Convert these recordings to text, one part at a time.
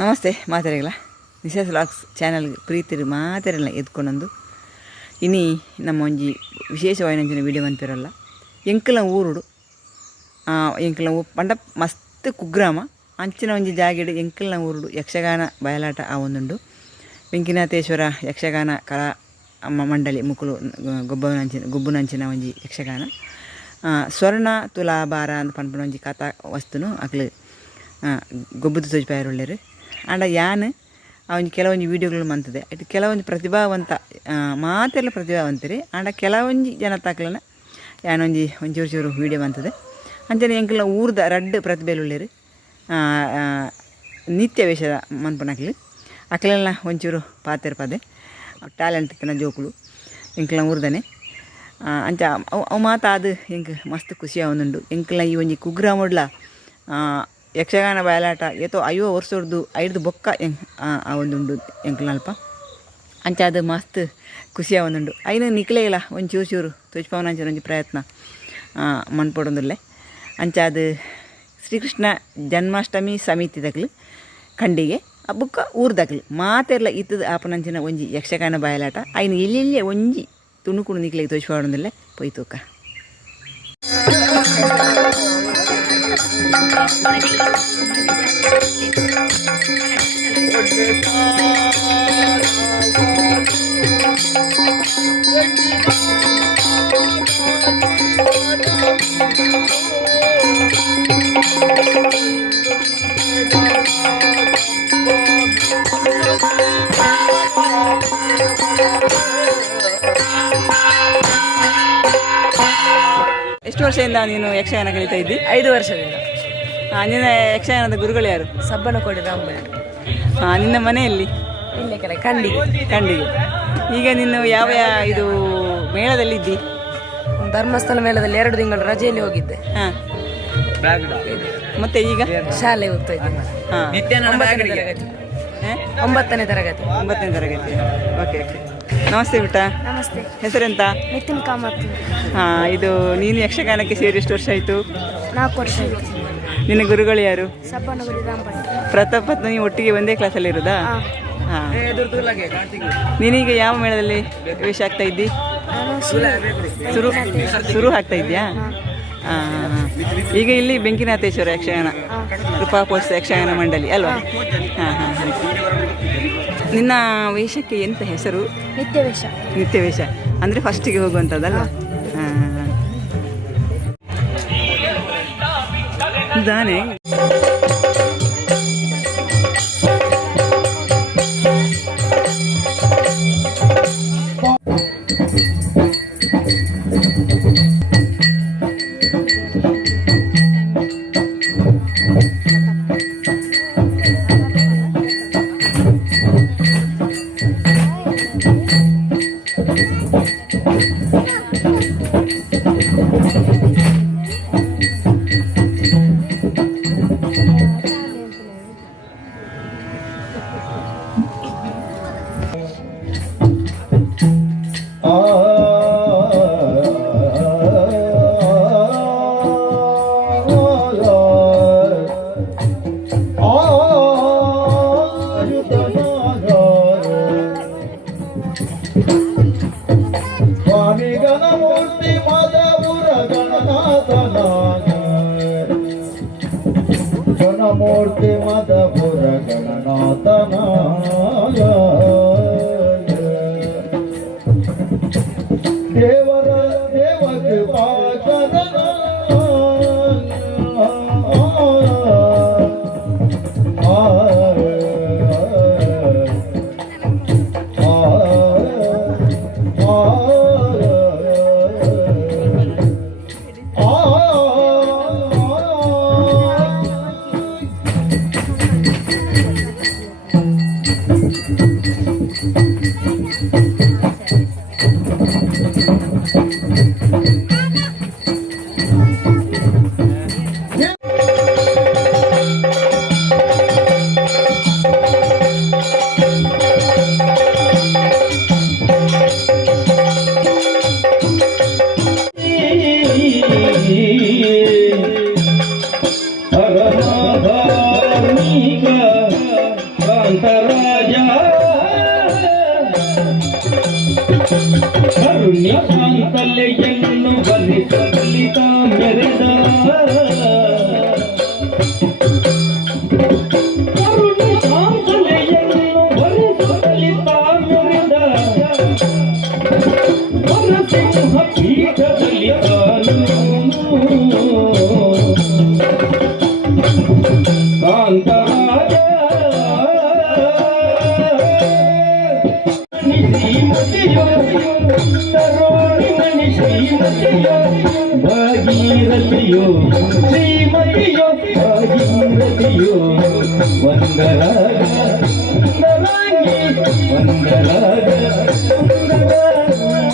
ನಮಸ್ತೆ ಮಾತಾಡಿಗಳ Nisha's vlogs channel ಪ್ರೀತಿರು ಮಾತಾಡಲ್ಲ ಎದ್ಕೊಂಡೊಂದು ಇನಿ ನಮ್ಮ ಒಂಜಿ ವಿಶೇಷವಾಯಿನಂಚಿನ ವೀಡಿಯೋ ಬಂತಿರಲ್ಲ ಎಂಕಲ ಊರುಡು ಎಂಕಲ ಪಂಡ ಮಸ್ತ್ ಕುಗ್ರಾಮ ಅಂಚಿನ ಒಂಜಿ ಜಾಗೆಡು ಎಂಕಲ್ನ ಊರುಡು ಯಕ್ಷಗಾನ ಬಯಲಾಟ ಆ ಒಂದುಂಡು ವೆಂಕಿನಾಥೇಶ್ವರ ಯಕ್ಷಗಾನ ಕಲಾ ಮಂಡಳಿ ಮುಕ್ಕುಲು ಗುಬ್ಬುನಂಚಿನ ಒಂಜಿ ಯಕ್ಷಗಾನ ಸ್ವರ್ಣ ತುಲಾಭಾರ ಅಂತ ಪನ್ಪುನ ಒಂಜಿ ಕಥಾ ವಸ್ತುನು ಅಕ್ಲು ಗೊಬ್ಬುದು ತೋಜಿಪಾಯರುಳ್ಳೇರು ಆಂಡ ಯಾನ್ ಅವೊಂಜಿ ಕೆಲವೊಂಜಿ ವೀಡಿಯೋಗಳು ಮಂತದೆ ಇದು ಕೆಲವೊಂದು ಪ್ರತಿಭಾವಂತ ಮಾತೆಲ್ಲ ಪ್ರತಿಭಾವಂತರಿ ಆಂಡ ಕೆಲವೊಂಜಿ ಜನ ತಾಕ್ಲನ ಯಾನೊಂಜಿ ಒಂಚೂರು ಚೂರು ವೀಡಿಯೋ ಬಂತದೆ ಅಂಚನೆ ಎಂಕಲ್ನ ಊರ್ದ ರಡ್ಡ್ ಪ್ರತಿಭೆಲುಳ್ಳೇರು ನಿತ್ಯ ವೇಷದ ಮನ್ಪುನಕ್ಲು ಅಕ್ಲೆಲ್ಲ ಒಂಚೂರು ಪಾತೆರ್ ಪದೆ ಟ್ಯಾಲೆಂಟ್ ಇತ್ತಿನ ಜೋಕುಲು ಎಂಕಲ್ನ ಊರ್ದನೆ ಅಂಚ ಅವು ಮಾತಾದು ಎಂಕ್ ಮಸ್ತ್ ಖುಷಿ ಆವೊಂದುಂಡು ಎಂಕಲ್ನ ಈ ಒಂಜಿ ಕುಗ್ರಾಮಡ್ಲ ಯಕ್ಷಗಾನ ಬಯಲಾಟ ಏತೋ 5 ವರ್ಷದ್ದು 5 ಬೊಕ್ಕ ಆ ಒಂದುಂಡು ಎಂಕಲ್ನಲ್ಪ ಅಂಚ ಅದು ಮಸ್ತ್ ಖುಷಿ ಆವೊಂದುಂಡು ಐನು ನಿಕ್ಲೇ ಇಲ್ಲ ಒಂಚೂರು ಚೂರು ತೋಜ್ಪಾವನಂಚಿನ ಒಂಜಿ ಪ್ರಯತ್ನ ಮನ್ಪೊಡೊಂದುಲ್ಲೆ ಅಂಚ ಅದು ಶ್ರೀಕೃಷ್ಣ ಜನ್ಮಾಷ್ಟಮಿ ಸಮಿತಿದಕ್ಲು ಖಂಡಿಗೆ ಬುಕ್ಕ ಊರ್ದಕ್ಲು ಮಾತೆರ್ಲ ಇತ್ತದ ಆಪನಂಚಿನ ಒಂಜಿ ಯಕ್ಷಗಾನ ಬಯಲಾಟ ಐನು ಎಲ್ಲೆಲ್ಲೇ ಒಂಜಿ ತುಣುಕುಡು ನಿಕ್ಲೆಗೆ ತೋಜ್ಪಾವೊಂದುಲ್ಲೆ ಪೊಯ್ತೂಕ ಎಷ್ಟು ವರ್ಷದಿಂದ ನೀನು ಯಕ್ಷಗಾನ ಕಲಿತಾ ಇದ್ದಿ? 5 ವರ್ಷದಿಂದ. ನಿನ್ನ ಯಕ್ಷಗಾನದ ಗುರುಗಳು ಯಾರು? ಸಬ್ಬನಕೋಡಿ ರಾಮಯ್ಯ. ನಿನ್ನ ಮನೆಯಲ್ಲಿ? ಇಲ್ಲೇ ಕಡೆ ಖಂಡಿಗೆ. ಈಗ ನೀನು ಯಾವ ಇದು ಮೇಳದಲ್ಲಿ ಇದ್ದಿ? ಧರ್ಮಸ್ಥಳ ಮೇಳದಲ್ಲಿ 2 ತಿಂಗಳು ರಜೆಯಲ್ಲಿ ಹೋಗಿದ್ದೆ. ಮತ್ತೆ ಈಗ ಶಾಲೆ ಹೋಗ್ತಾ ಇದ್ದೆ. 9ನೇ ತರಗತಿ. ಓಕೆ. ನಮಸ್ತೆ ಬಿಟ್ಟ. ನಮಸ್ತೆ. ಹೆಸರೆಂತ? ನಿತಿನ್ ಕಾಮತ್. ಇದು ನೀನು ಯಕ್ಷಗಾನಕ್ಕೆ ಸೇರಿ ಎಷ್ಟು ವರ್ಷ ಆಯಿತು? 4 ವರ್ಷ ಆಯಿತು. ನಿನ್ನ ಗುರುಗಳು ಯಾರು? ಸಬ್ಬನಕೋಡಿ ರಾಮಯ್ಯ. ಪ್ರತಾಪ್ ನೀವು ಒಟ್ಟಿಗೆ ಒಂದೇ ಕ್ಲಾಸಲ್ಲಿ ಇರೋದಾ? ನೀನೀಗ ಯಾವ ಮೇಳದಲ್ಲಿ ವೇಷ ಆಗ್ತಾ ಇದ್ದಿ? ಶುರು ಆಗ್ತಾ ಇದೆಯಾ? ಈಗ ಇಲ್ಲಿ ಬೆಂಕಿನಾಥೇಶ್ವರ ಯಕ್ಷಗಾನ ಕೃಪಾಪೋಷ ಯಕ್ಷಗಾನ ಮಂಡಳಿ ಅಲ್ವಾ? ನಿನ್ನ ವೇಷಕ್ಕೆ ಎಂತ ಹೆಸರು? ನಿತ್ಯ ವೇಷ ಅಂದರೆ ಫಸ್ಟಿಗೆ ಹೋಗುವಂಥದ್ದಲ್ಲ? ದಾನೆ ಮೂರ್ತಿ ಮದಪುರ ಗಣನಾಥನಾಯ ದೇವರ ದೇವಕೃಪಾಕರಣ ಕಾಂತರಾಜ ಕರುಣ್ಯ ಕಾಂತಲೆಯನ್ನು ಬಲಿಸಲಿತ ಮೆರೆದ ಕರುಣ್ಯ ಕಾಂತಲೆಯನ್ನು ಬಲಿಸಲಿತ ಮೆರೆದ ವರಸಿಂಹ ಪೀಠದಲ್ಲಿ ತಾನು ಕಾಂತರಾಜ ಶ್ರೀಮತಿಯೋ ತರೋಣಿಮಣಿ ಶ್ರೀಮತಿಯೋ ಭಾಗೀರಥಿಯೋ ಶ್ರೀಮತಿಯೋ ಭಾಗೀರಥಿಯೋ ವಂದರಾಗ ವಂದರಾಂಗಿ ವಂದರಾಗ ವಂದರಾಂಗಿ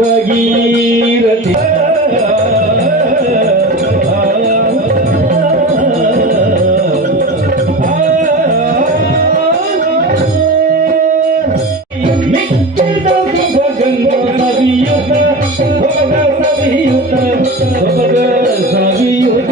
ಭಗೀರಥಿ ಮಿಕ್ಕಿದ ಸವಿಯುತ ಸವಿಯುತ ಸವಿಯುತ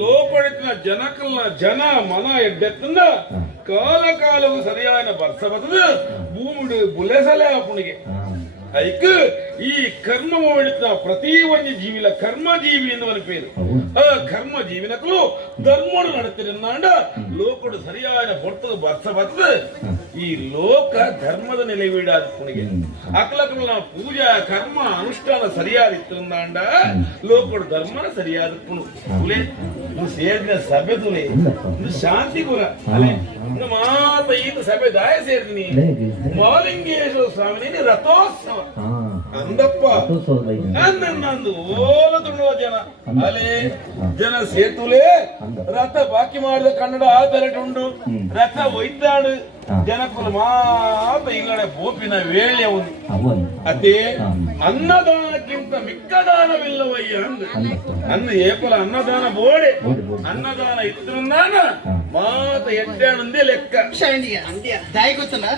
లోపడిన జనకల్న జన మన ఎడ్డెత్తుంద కాల కాలము సరియైన వర్ష బతదు భూముడు బులెసలే అప్పునిಗೆ ಐಕ್ ಈ ಕರ್ಮ ಮಾಡಿದ ಪ್ರತಿ ಒಂದು ಜೀವಿಲ ಕರ್ಮ ಜೀವಿ ಎನ್ನುವನ ಪೇರು ಆ ಕರ್ಮ ಜೀವಿನಕ್ಕೂ ಧರ್ಮೋಡು ನಡತಿರನ್ನಾಂಡ ಲೋಕಡು ಸರಿಯಾದ ಹೊರ್ತದ ಬರ್ಸ ಬರ್ತದ ಈ ಲೋಕ ಧರ್ಮದ ನೆಲೆವೀಡಾದ ಪುಣಿಗೆ ಅಕ್ಲಕಲ ಪೂಜಾ ಕರ್ಮ ಅನುಷ್ಠಾನ ಸರಿಯಾದ ಇತ್ತಂದಾಂಡ ಲೋಕಡು ಧರ್ಮನ ಸರಿಯಾದ ಪುಣು ತುಲೆ ಸೇರಿನ ಸಭೆ ತುಲೆ ಶಾಂತಿ ಪುರ ಅಲೆ ಮಾತ ಈತ ಸಭೆ ದಾಯ ಸೇರ್ತೀನಿ ಮಹಾಲಿಂಗೇಶ್ವರ ಸ್ವಾಮಿನಿ ರಥೋತ್ಸವ ಅಂದಪ್ಪ ನಂದು ಓಲ ತುಳುವ ಜನ ಅಲೆ ಜನ ಸೇತುಲೆ ರಥ ಬಾಕಿ ಮಾಡಿದ ಕನ್ನಡ ಆತರಟುಂಡು ರಥ ಒಯ್ತಾಡು ಜನಕ್ಕೂ ಮಾತ ಇಲ್ಲಡೆ ಬೋಪಿನ ವೇಳೆ ಅವನು ಅದೇ ಅನ್ನದಾನಕ್ಕಿಂತ ಮಿಕ್ಕ ದಾನವಿಲ್ಲವಯ್ಯ ಅಂದು ಏಪಲ ಅನ್ನದಾನ ಬೋಡೆ ಅನ್ನದಾನ ಇದ್ರಂದಾನ ಮಾತ ಎಡ್ಡಾಣಂದೇ ಲೆಕ್ಕ ದಾಯಿ ಗೊತ್ತಲ್ಲ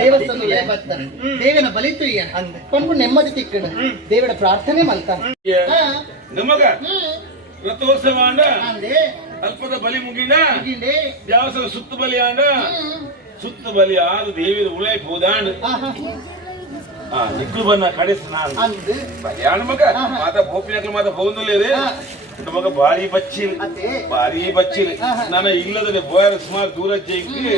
ದೇವಸ್ಥಾನ ಬರ್ತಾರೆ ದೇವನ ಬಲಿತು ಕೊಂಡು ನೆಮ್ಮದಿ ತಿಕ್ಕಣ ದೇವರ ಪ್ರಾರ್ಥನೆ ಮಲ್ತ ನಮಗ ರಥೋತ್ಸವ ಅಂಡ ಅಲ್ಪದ ಬಲಿ ಮುಗಿಂಡ ದೇವಸ್ಥಾನ ಸುತ್ತು ಬಲಿ ಆಂಡ ಸುತ್ತು ಬಲಿ ಆದ ದೇವಿದ ಉಳೈ ಹೋದಾಂಡ್ ನಿಕ್ಳು ಬನ್ನ ಕಡೆಸ್ ನಾನು ಬಲಿಯಾಣ ಮಗ ಮಾತ ಬೋಪಿನಕ್ಲು ಮಾತ ಹೋಗುದಿಲ್ಲ ಮಗ ಭಾರಿ ಬಚ್ಚಿಲ್ ನನ್ನ ಇಲ್ಲದ್ರೆ ಬೋಯರ ಸುಮಾರು ದೂರ ಜೈಕಿ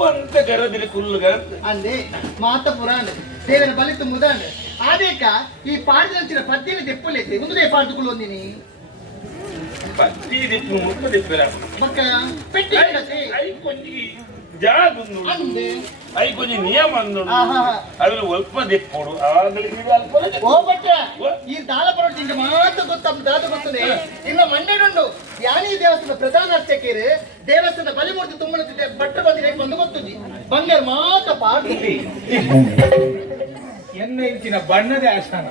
ಒಂತ ಗರದಿರಿ ಕುಲ್ಲುಗ ಅಂದೆ ಮಾತ ಪುರಾಣ ದೇವರ ಬಲಿತು ಮುದಾಂಡ್ ಆದೇಕ ಈ ಪಾಡ್ದಂಚಿನ ಪದ್ಯನ ತೆಪ್ಪುಲೈತೆ ಮುಂದೆ ಪಾಡ್ದುಕೊಳ್ಳು ಒಂದಿನಿ ಪತ್ತಿ ದಿಪ್ಪು ಮುಟ್ಟ ದಿಪ್ಪರ ಮಕ್ಕ ಪೆಟ್ಟಿ ಐ ಕೊಂಜಿ ಜಾಗುಂದು ಐ ಕೊಂಜಿ ನಿಯಮ ಅಂದು ಅದ್ರ ಅಲ್ಪ ದಿಪ್ಪೋಡು ಓ ಬಟ್ಟ ಈ ತಾಳ ಪರೋಟಿಂದ ಮಾತು ದಾದು ಗೊತ್ತದೆ ಇನ್ನು ಮಂಡ್ಯಡುಂಡು ಯಾನಿ ದೇವಸ್ಥಾನ ಪ್ರಧಾನ ಅರ್ಚಕರು ದೇವಸ್ಥಾನ ಬಲಿಮೂರ್ತಿ ತುಂಬುತ್ತಿದ್ದೆ ಬಟ್ಟ ಬಂದಿದೆ ಬಂದು ಗೊತ್ತದೆ ಬಂಗಾರ ಮಾತ ಪಾಡ್ತಿ ಎನ್ನ ಇಂಚಿನ ಬಣ್ಣದ ಆಸ್ಥಾನ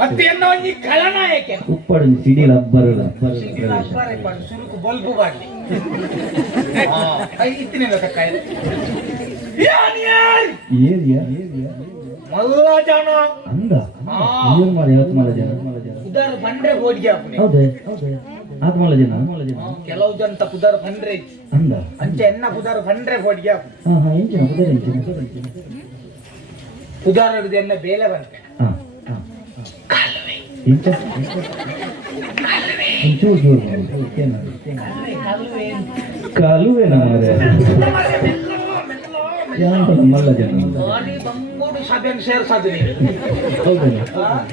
ಮತ್ತೆ ಎನ್ನ ಒಂಜಿ ಖಳನಾಯಕ ಉಪ್ಪಡು ಸಿಡಿಲ ಸುರುಕು ಬಲ್ಬು ಬಾಡ್ಲಿ ಇತ್ತಿನ ಮಲ್ಲ ಜನ ಅಂದ ಉದಾರ ಬಂಡ್ರೆ ಹೋಗಿ ಹೌದೇ ಆತ್ಮಲ ಜನ ಕೆಲವು ಜನ ಪುದಾರ ಬಂದ್ರೆ ಅಂದ ಅಂಚೆ ಎನ್ನ ಪುದಾರ ಬಂದ್ರೆ ಹೊಡಿಗೆ ಹಾ ಹಾ ಎಂಚಿನ ಪುದರ್ ಎಂಚಿನ ಪುದಾರ ಹಿಡಿದು ಎನ್ನ ಬೇಲೆ ಬಂತೆ ಹಾ ಹಾ ಎಂಚ ಚೂರು ಚೂರು ಕಾಲುವೆ ನಮ್ಮದೇ ಯಾಂತ ಮಲ್ಲ ಜನ ಬಾರಿ ಬಂಗೋಡು ಸಭೆಯನ್ನು ಸೇರ್ಸಾದ್ರೆ ಹೌದೇನ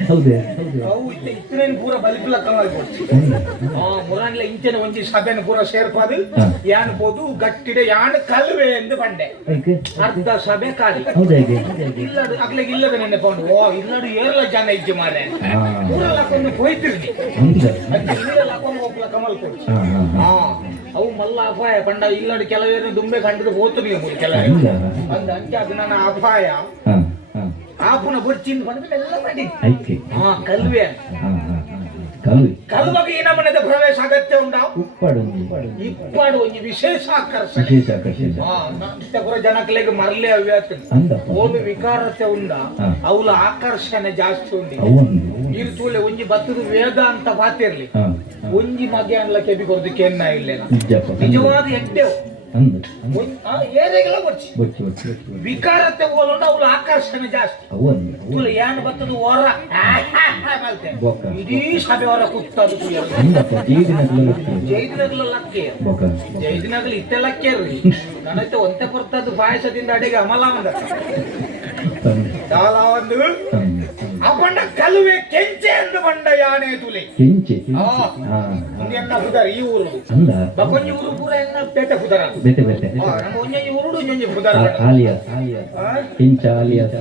ಹೌದೇ ಅವು ಇತ್ತೇನು ಪೂರ ಬಲಿಪಿಲ್ಲ ಮುರಾನ್ಲ ಇಂಚೆನ ಒಂಜಿ ಸಭೆಯನ್ನು ಪೂರ ಸೇರ್ಪಾದು ಯಾನ್ ಬೋದು ಗಟ್ಟಿಡೆ ಯಾನ್ ಕಲ್ವೆ ಎಂದು ಬಂಡೆ ಅರ್ಧ ಸಭೆ ಖಾಲಿ ಹೌದಾ ಇಲ್ಲದು ಅಗ್ಲಿಗೆ ಇಲ್ಲದ ನೆನ್ನೆ ಪೌಂಡು ಓ ಇಲ್ಲಡು ಏರ್ಲ ಜನ ಇಜ್ಜೆ ಮಾರೆ ಊರಲ್ಲ ಕೊಂಡು ಹೋಯ್ತಿರ್ನಿ ನೀರೆಲ್ಲ ಹಾಕೊಂಡು ಹೋಗ್ಲ ಕಮಲ್ ಕೊಡ್ಸಿ ಅವು ಮಲ್ಲ ಅಪಾಯ ಪಂಡ ಇಲ್ಲಡು ಕೆಲವೇನು ದುಂಬೆ ಕಂಡಿದ್ದು ಹೋಗ್ತಿರ್ಲಿ ಮೂರು ಕೆಲವೇ ಅಂದ ಅಂಚೆ ಅದು ನನ್ನ ಅಪಾಯ ಆಪುನ ಬರ್ಚಿಂದ ಬಂದ್ರೆ ಎಲ್ಲ ಮಾಡಿ ಕಲ್ವೆ ಕಲ್ವಾಗ ಈ ನಮ್ಮನೆದ ಪ್ರವೇಶ ಅಗತ್ಯ ಉಂಟಾ ಇಪ್ಪಾಡು ಒಂದು ವಿಶೇಷ ಆಕರ್ಷಣೆ ಪುರ ಜನಕ್ಲೆಗೆ ಮರಲೇ ಅವ್ಯಾತ ಓಮಿ ವಿಕಾರತೆ ಉಂಡ ಅವಳ ಆಕರ್ಷಣೆ ಜಾಸ್ತಿ ಉಂಡಿ ಇರ್ತೂಲೆ ಒಂಜಿ ಬತ್ತದ ವೇದ ಅಂತ ಬಾತಿರ್ಲಿ ಒಂಜಿ ಮಗೆ ಅನ್ಲ ಕೆಬಿ ಕೊರದಕ್ಕೆ ಎನ್ನ ಇಲ್ಲೇನ ನಿಜವಾದ ಎಡ್ಡೆವು ಏರೆಗೆಲ್ಲ ಬರ್ಚಿ ವಿಕಾರತೆ ಹೋಲುಂಡ ಅವಳ ಆಕರ್ಷಣೆ ಜಾಸ್ತಿ ಯಾನ್ ಬತ್ತದು ಹೊರ ಇಡೀ ಸಭೆ ಹೊರ ಕೂತದು ಜೈದಿನಗಲ ಲಕ್ಕೆ ಜೈದಿನಗಲ ಇತ್ತೆ ಲಕ್ಕೇರ್ರಿ ನನತ್ತೆ ಒಂತೆ ಬರ್ತದ್ದು ಪಾಯಸದಿಂದ ಅಡಿಗೆ ಅಮಲ ಒಂದ ಕಾಲ ಒಂದು ಅಪಂಡ ಕಲುವೆ ಕೆಂಚೆ ಎಂದು ಬಂಡ ಯಾನೆ ತುಲೆ ಕೆಂಚೆ ಎನ್ನ ಪುದರ್ ಈ ಊರು ಬಕೊಂಜಿ ಊರು ಪೂರ ಎನ್ನ ಪೇಟೆ ಪುದರ ಬೇಟೆ ಬೇಟೆ ನಮ್ಮ ಒಂಜಿ ಊರು ಒಂಜಿ ಪುದರ ಆಲಿಯಾಸ್ ಕೆಂಚ ಆಲಿಯಾಸ್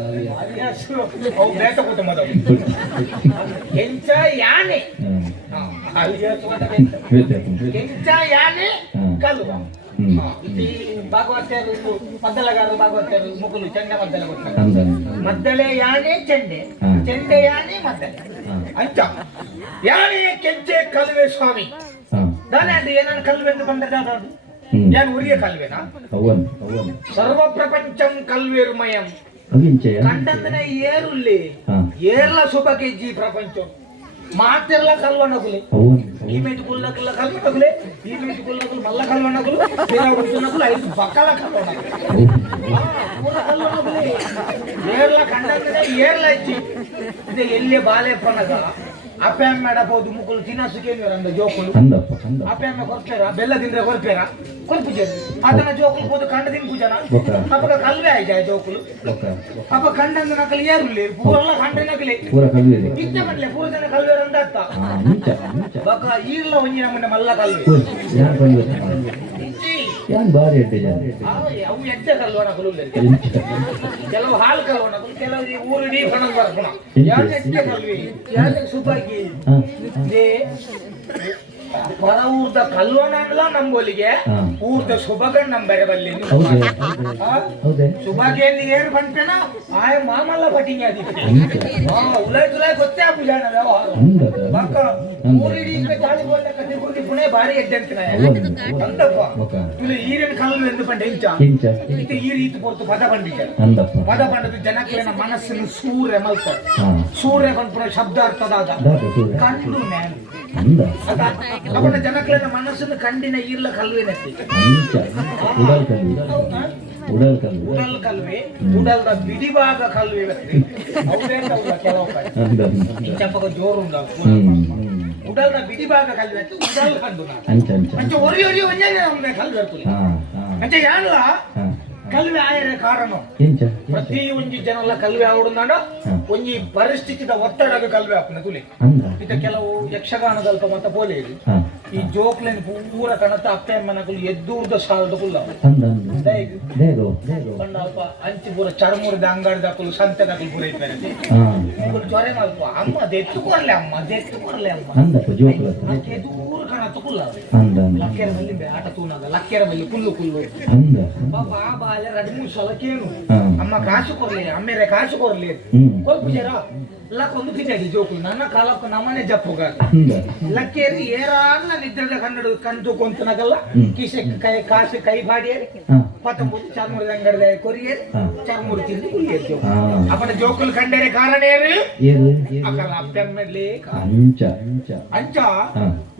ಅವು ಬೇಟೆ ಕೂತ ಮದ ಕೆಂಚ ಯಾನೆ ಆಲಿಯಾಸ್ ಕೆಂಚ ಯಾನೆ ಕಲು ಇಲ್ಲಿ ಭಾಗವತರು ಮದ್ದಲಗಾರರು ಭಾಗವತರು ಮುಗುಲು ಚೆಂಡೆ ಮದ್ದಲೆ ಕೊಡ್ತಾರೆ ಮದ್ದಲೆ ಯಾನೆ ಚೆಂಡೆ ಚೆಂಡೆ ಯಾನೆ ಮದ್ದಲೆ ಅಂಚ ಯಾನೆ ಕೆಂಚೆ ಕಲ್ವೆ ಸ್ವಾಮಿ ನಾನೇ ಅದು ಏನನ್ನು ಕಲ್ವೆ ಎಂದು ಬಂದದ ಯಾನು ಉರಿಗೆ ಕಲ್ವೆನಾ ಸರ್ವ ಪ್ರಪಂಚಂ ಕಲ್ವೇರ್ಮಯಂ ಕಂಡಂದನೆ ಏರುಲ್ಲಿ ಏರ್ಲ ಸುಬಗೆಜ್ಜಿ ಪ್ರಪಂಚಂ ಮಾತೆಲ್ಲ ಕಲ್ವನಗುಲೆ ಈ ಮೇಟು ಕುಲ್ಲಕಲ್ಲ ಕಲ್ವನಗುಲೆ ಈ ಮೇಟು ಕುಲ್ಲಕಲ್ಲ ಮಲ್ಲ ಕಲ್ವನಗುಲು ತಿರುಗುನಗುಲು ಐದು ಬಕ್ಕಲ ಕಲ್ವನಗುಲು ಪೂರ ಕಲ್ವನಗುಲೆ ಏರ್ಲ ಕಂಡಂದ್ರೆ ಏರ್ಲ ಇಚ್ಚಿ ಇದೆ ಎಲ್ಲಿ ಬಾಲೆಪ್ಪನಗ ಅಪ್ಯಾಮ್ ಮಾಡಬಹುದು ಮುಕ್ಕಲು ತಿನ್ನಸುಕೆ ಅಂದ ಜೋಕುಲು ಅಪ್ಯಾಮ್ ಕೊರ್ಪೇರ ಬೆಲ್ಲ ತಿಂದ್ರೆ ಕೊರ್ಪೇರ ಕೊಲ್ಪುಜರು ಅದನ್ನ ಜೋಕುಲು ಹೋದ ಕಂಡ ತಿನ್ ಪೂಜನ ಅಪ್ಪ ಕಲ್ವೆ ಆಯ್ತು ಜೋಕುಲು ಅಪ್ಪ ಕಂಡಂದ ನಕಲಿ ಏರುಲ್ಲಿ ಪೂರಲ್ಲ ಕಂಡ ನಕಲಿ ಪೂರ ಕಲ್ವೆ ಇಷ್ಟ ಮಾಡ್ಲೆ ಪೂರ ಜನ ಕಲ್ವೆ ಅಂತ ಅರ್ಥ ಬಕ ಈರ್ಲ ಒಂಜಿ ನಮ್ಮನೆ ಮಲ್ಲ ಕಲ್ವೆ ಯಾನ್ ಕಲ್ವೆ ಯಾನ್ ಬಾರಿ ಎಡ್ಡೆ ಅವು ಎಡ್ಡೆ ಕಲ್ವಣ ಕಲ್ವೆ ಕೆಲವು ಹಾಲು ಕಲ್ವಣ ಕೆಲವು ಊರಿಡೀ ಪಣದ ಬರ್ಪಣ ಯಾನ್ ಎಡ್ಡೆ ಕಲ್ವೆ ಯಾನ್ ಸುಬ್ಬಾಗಿ ಹೊರ ಊರ್ದ ಕಲ್ವಣ ಅಲ್ಲ ನಂಬೋಲಿಗೆ ಊರ್ದ ಸುಭಗಣ್ ನಮ್ ಬೇರೆ ಬಲ್ಲಿ ಸುಭಾಗಿ ಏರು ಬಂದ್ಪೇನ ಆಯ ಮಾಮಲ್ಲ ಪಟಿಂಗ್ ಉಲೈ ತುಲೈ ಗೊತ್ತೇ ಆ ಪೂಜಾಣ ವ್ಯವಹಾರ ಬಾಕ ಊರಿಡೀ ಚಾಳಿ ಬೋಲ್ದ ಕತೆ ಗುರ್ದಿ ಪುಣೆ ಬಾರಿ ಎಡ್ಡೆ ಅಂತಪ್ಪ ತುಲೆ ಈರಿನ ಕಲ್ಲು ಎಂದು ಬಂಡ ಇಂಚ ಇದು ಈ ರೀತಿ ಹೊರತು ಪದ ಬಂದಿದ್ದೆ ಪದ ಬಂಡದು ಜನಕ್ಕಿನ ಮನಸ್ಸಿನ ಸೂರ್ಯ ಮಲ್ತಾರೆ ಸೂರ್ಯ ಬಂದ್ಪುರ ಶಬ್ದಾರ್ಥದಾದ ಕಂಡು ನ್ಯಾಯ ಅವನ ಜನಕ್ಕಿನ ಮನಸ್ಸಿನ ಕಂಡಿನ ಈರ್ಲ ಕಲ್ವೇನತ್ತಿ ಉಡಲ್ ಕಲ್ವೆ ಉಡಲ್ದ ಬಿಡಿಭಾಗ ಕಲ್ವೆ ಕೆಲವು ಜೋರು ಉಡಲ್ದ ಬಿಡಿಭಾಗ ಕಲ್ವೆ ಉಡಲ್ ಕಂಡು ಅಂಚೆ ಒರಿ ಒರಿ ಒಂಜೆ ಕಲ್ವೆ ಅಂಚೆ ಯಾನಲ್ಲ ಕಲ್ವೆ ಆಯರೆ ಕಾರಣ ಪ್ರತಿ ಒಂಜಿ ಜನಲ್ಲ ಕಲ್ವೆ ಆವಡುಂದಾಂಡ ಒಂಜಿ ಪರಿಸ್ಥಿತಿದ ಒತ್ತಡದ ಕಲ್ವೆ ಆಪುನ ತುಲೆ ಇತ ಕೆಲವು ಯಕ್ಷಗಾನದಲ್ಪ ಮತ ಪೋಲೆ ಈ ಜೋಕ್ಲೆನ್ ಪೂರ ಕಣತ ಅಪ್ಪೆ ಮನಕಲು ಎದ್ದೂರ್ದ ಸಾಲದ ಕುಲ್ಲ ಪಂಡ ಅಲ್ಪ ಅಂಚಿ ಪೂರ ಚರ್ಮೂರದ ಅಂಗಡಿದ ಕುಲು ಸಂತೆ ನಕಲು ಪೂರ ಇದ್ದಾರೆ ಜೊರೆ ಮಲ್ಪ ಅಮ್ಮ ದೆತ್ತುಕೊರ್ಲೆ ಅಮ್ಮ ಎದ್ದೂರ ಕಣತ ಕುಲ್ಲ ಲಕ್ಕೆರ ಬಲ್ಲಿ ಆಟ ತೂನದ ಲಕ್ಕೆರ ಬಲ್ಲಿ ಕುಲ್ಲು ಪಾಪ ಆ ಬಾಲೆ 2-3 ಸಲ ಕೇನು ಅಮ್ಮ ಕಾಸು ಕೊರ್ಲಿ ಅಮ್ಮೆರೆ ಕಾಸು ಕೊರ್ಲಿ ಕೊಲ್ಪುಜರ ಲಕ್ಕೊಂದು ಕಿಚಡಿ ಜೋಕು ನನ್ನ ಕಾಲಕ್ಕೆ ನಮ್ಮನೆ ಜಪ್ಪುಗಾರ ಹಿಂಗ ಲಕ್ಕೇರಿ ಏರಾನ್ನ ನಿದ್ರದ ಕನ್ನಡ ಕಂತು ಕೊಂತನಗಲ್ಲ ಕಿಸೆ ಕಾಸು ಕೈ ಬಾಡಿಯೇರಿ ಪತ್ತೊಂಬತ್ತು ಚಾರ್ಮುರಿ ಅಂಗಡಿ ಕೊರಿಯೇರಿ ಚಾರ್ಮುರಿ ತಿಂದು ಕುಳಿಯೇರಿ ಜೋಕು ಅಪ್ಪನ ಜೋಕುಲು ಕಂಡೇರಿ ಕಾರಣ ಏರು ಏರು ಅಕ್ಕಲ ಅಪ್ಪನ್ ಮೇಲೆ ಅಂಚ ಅಂಚ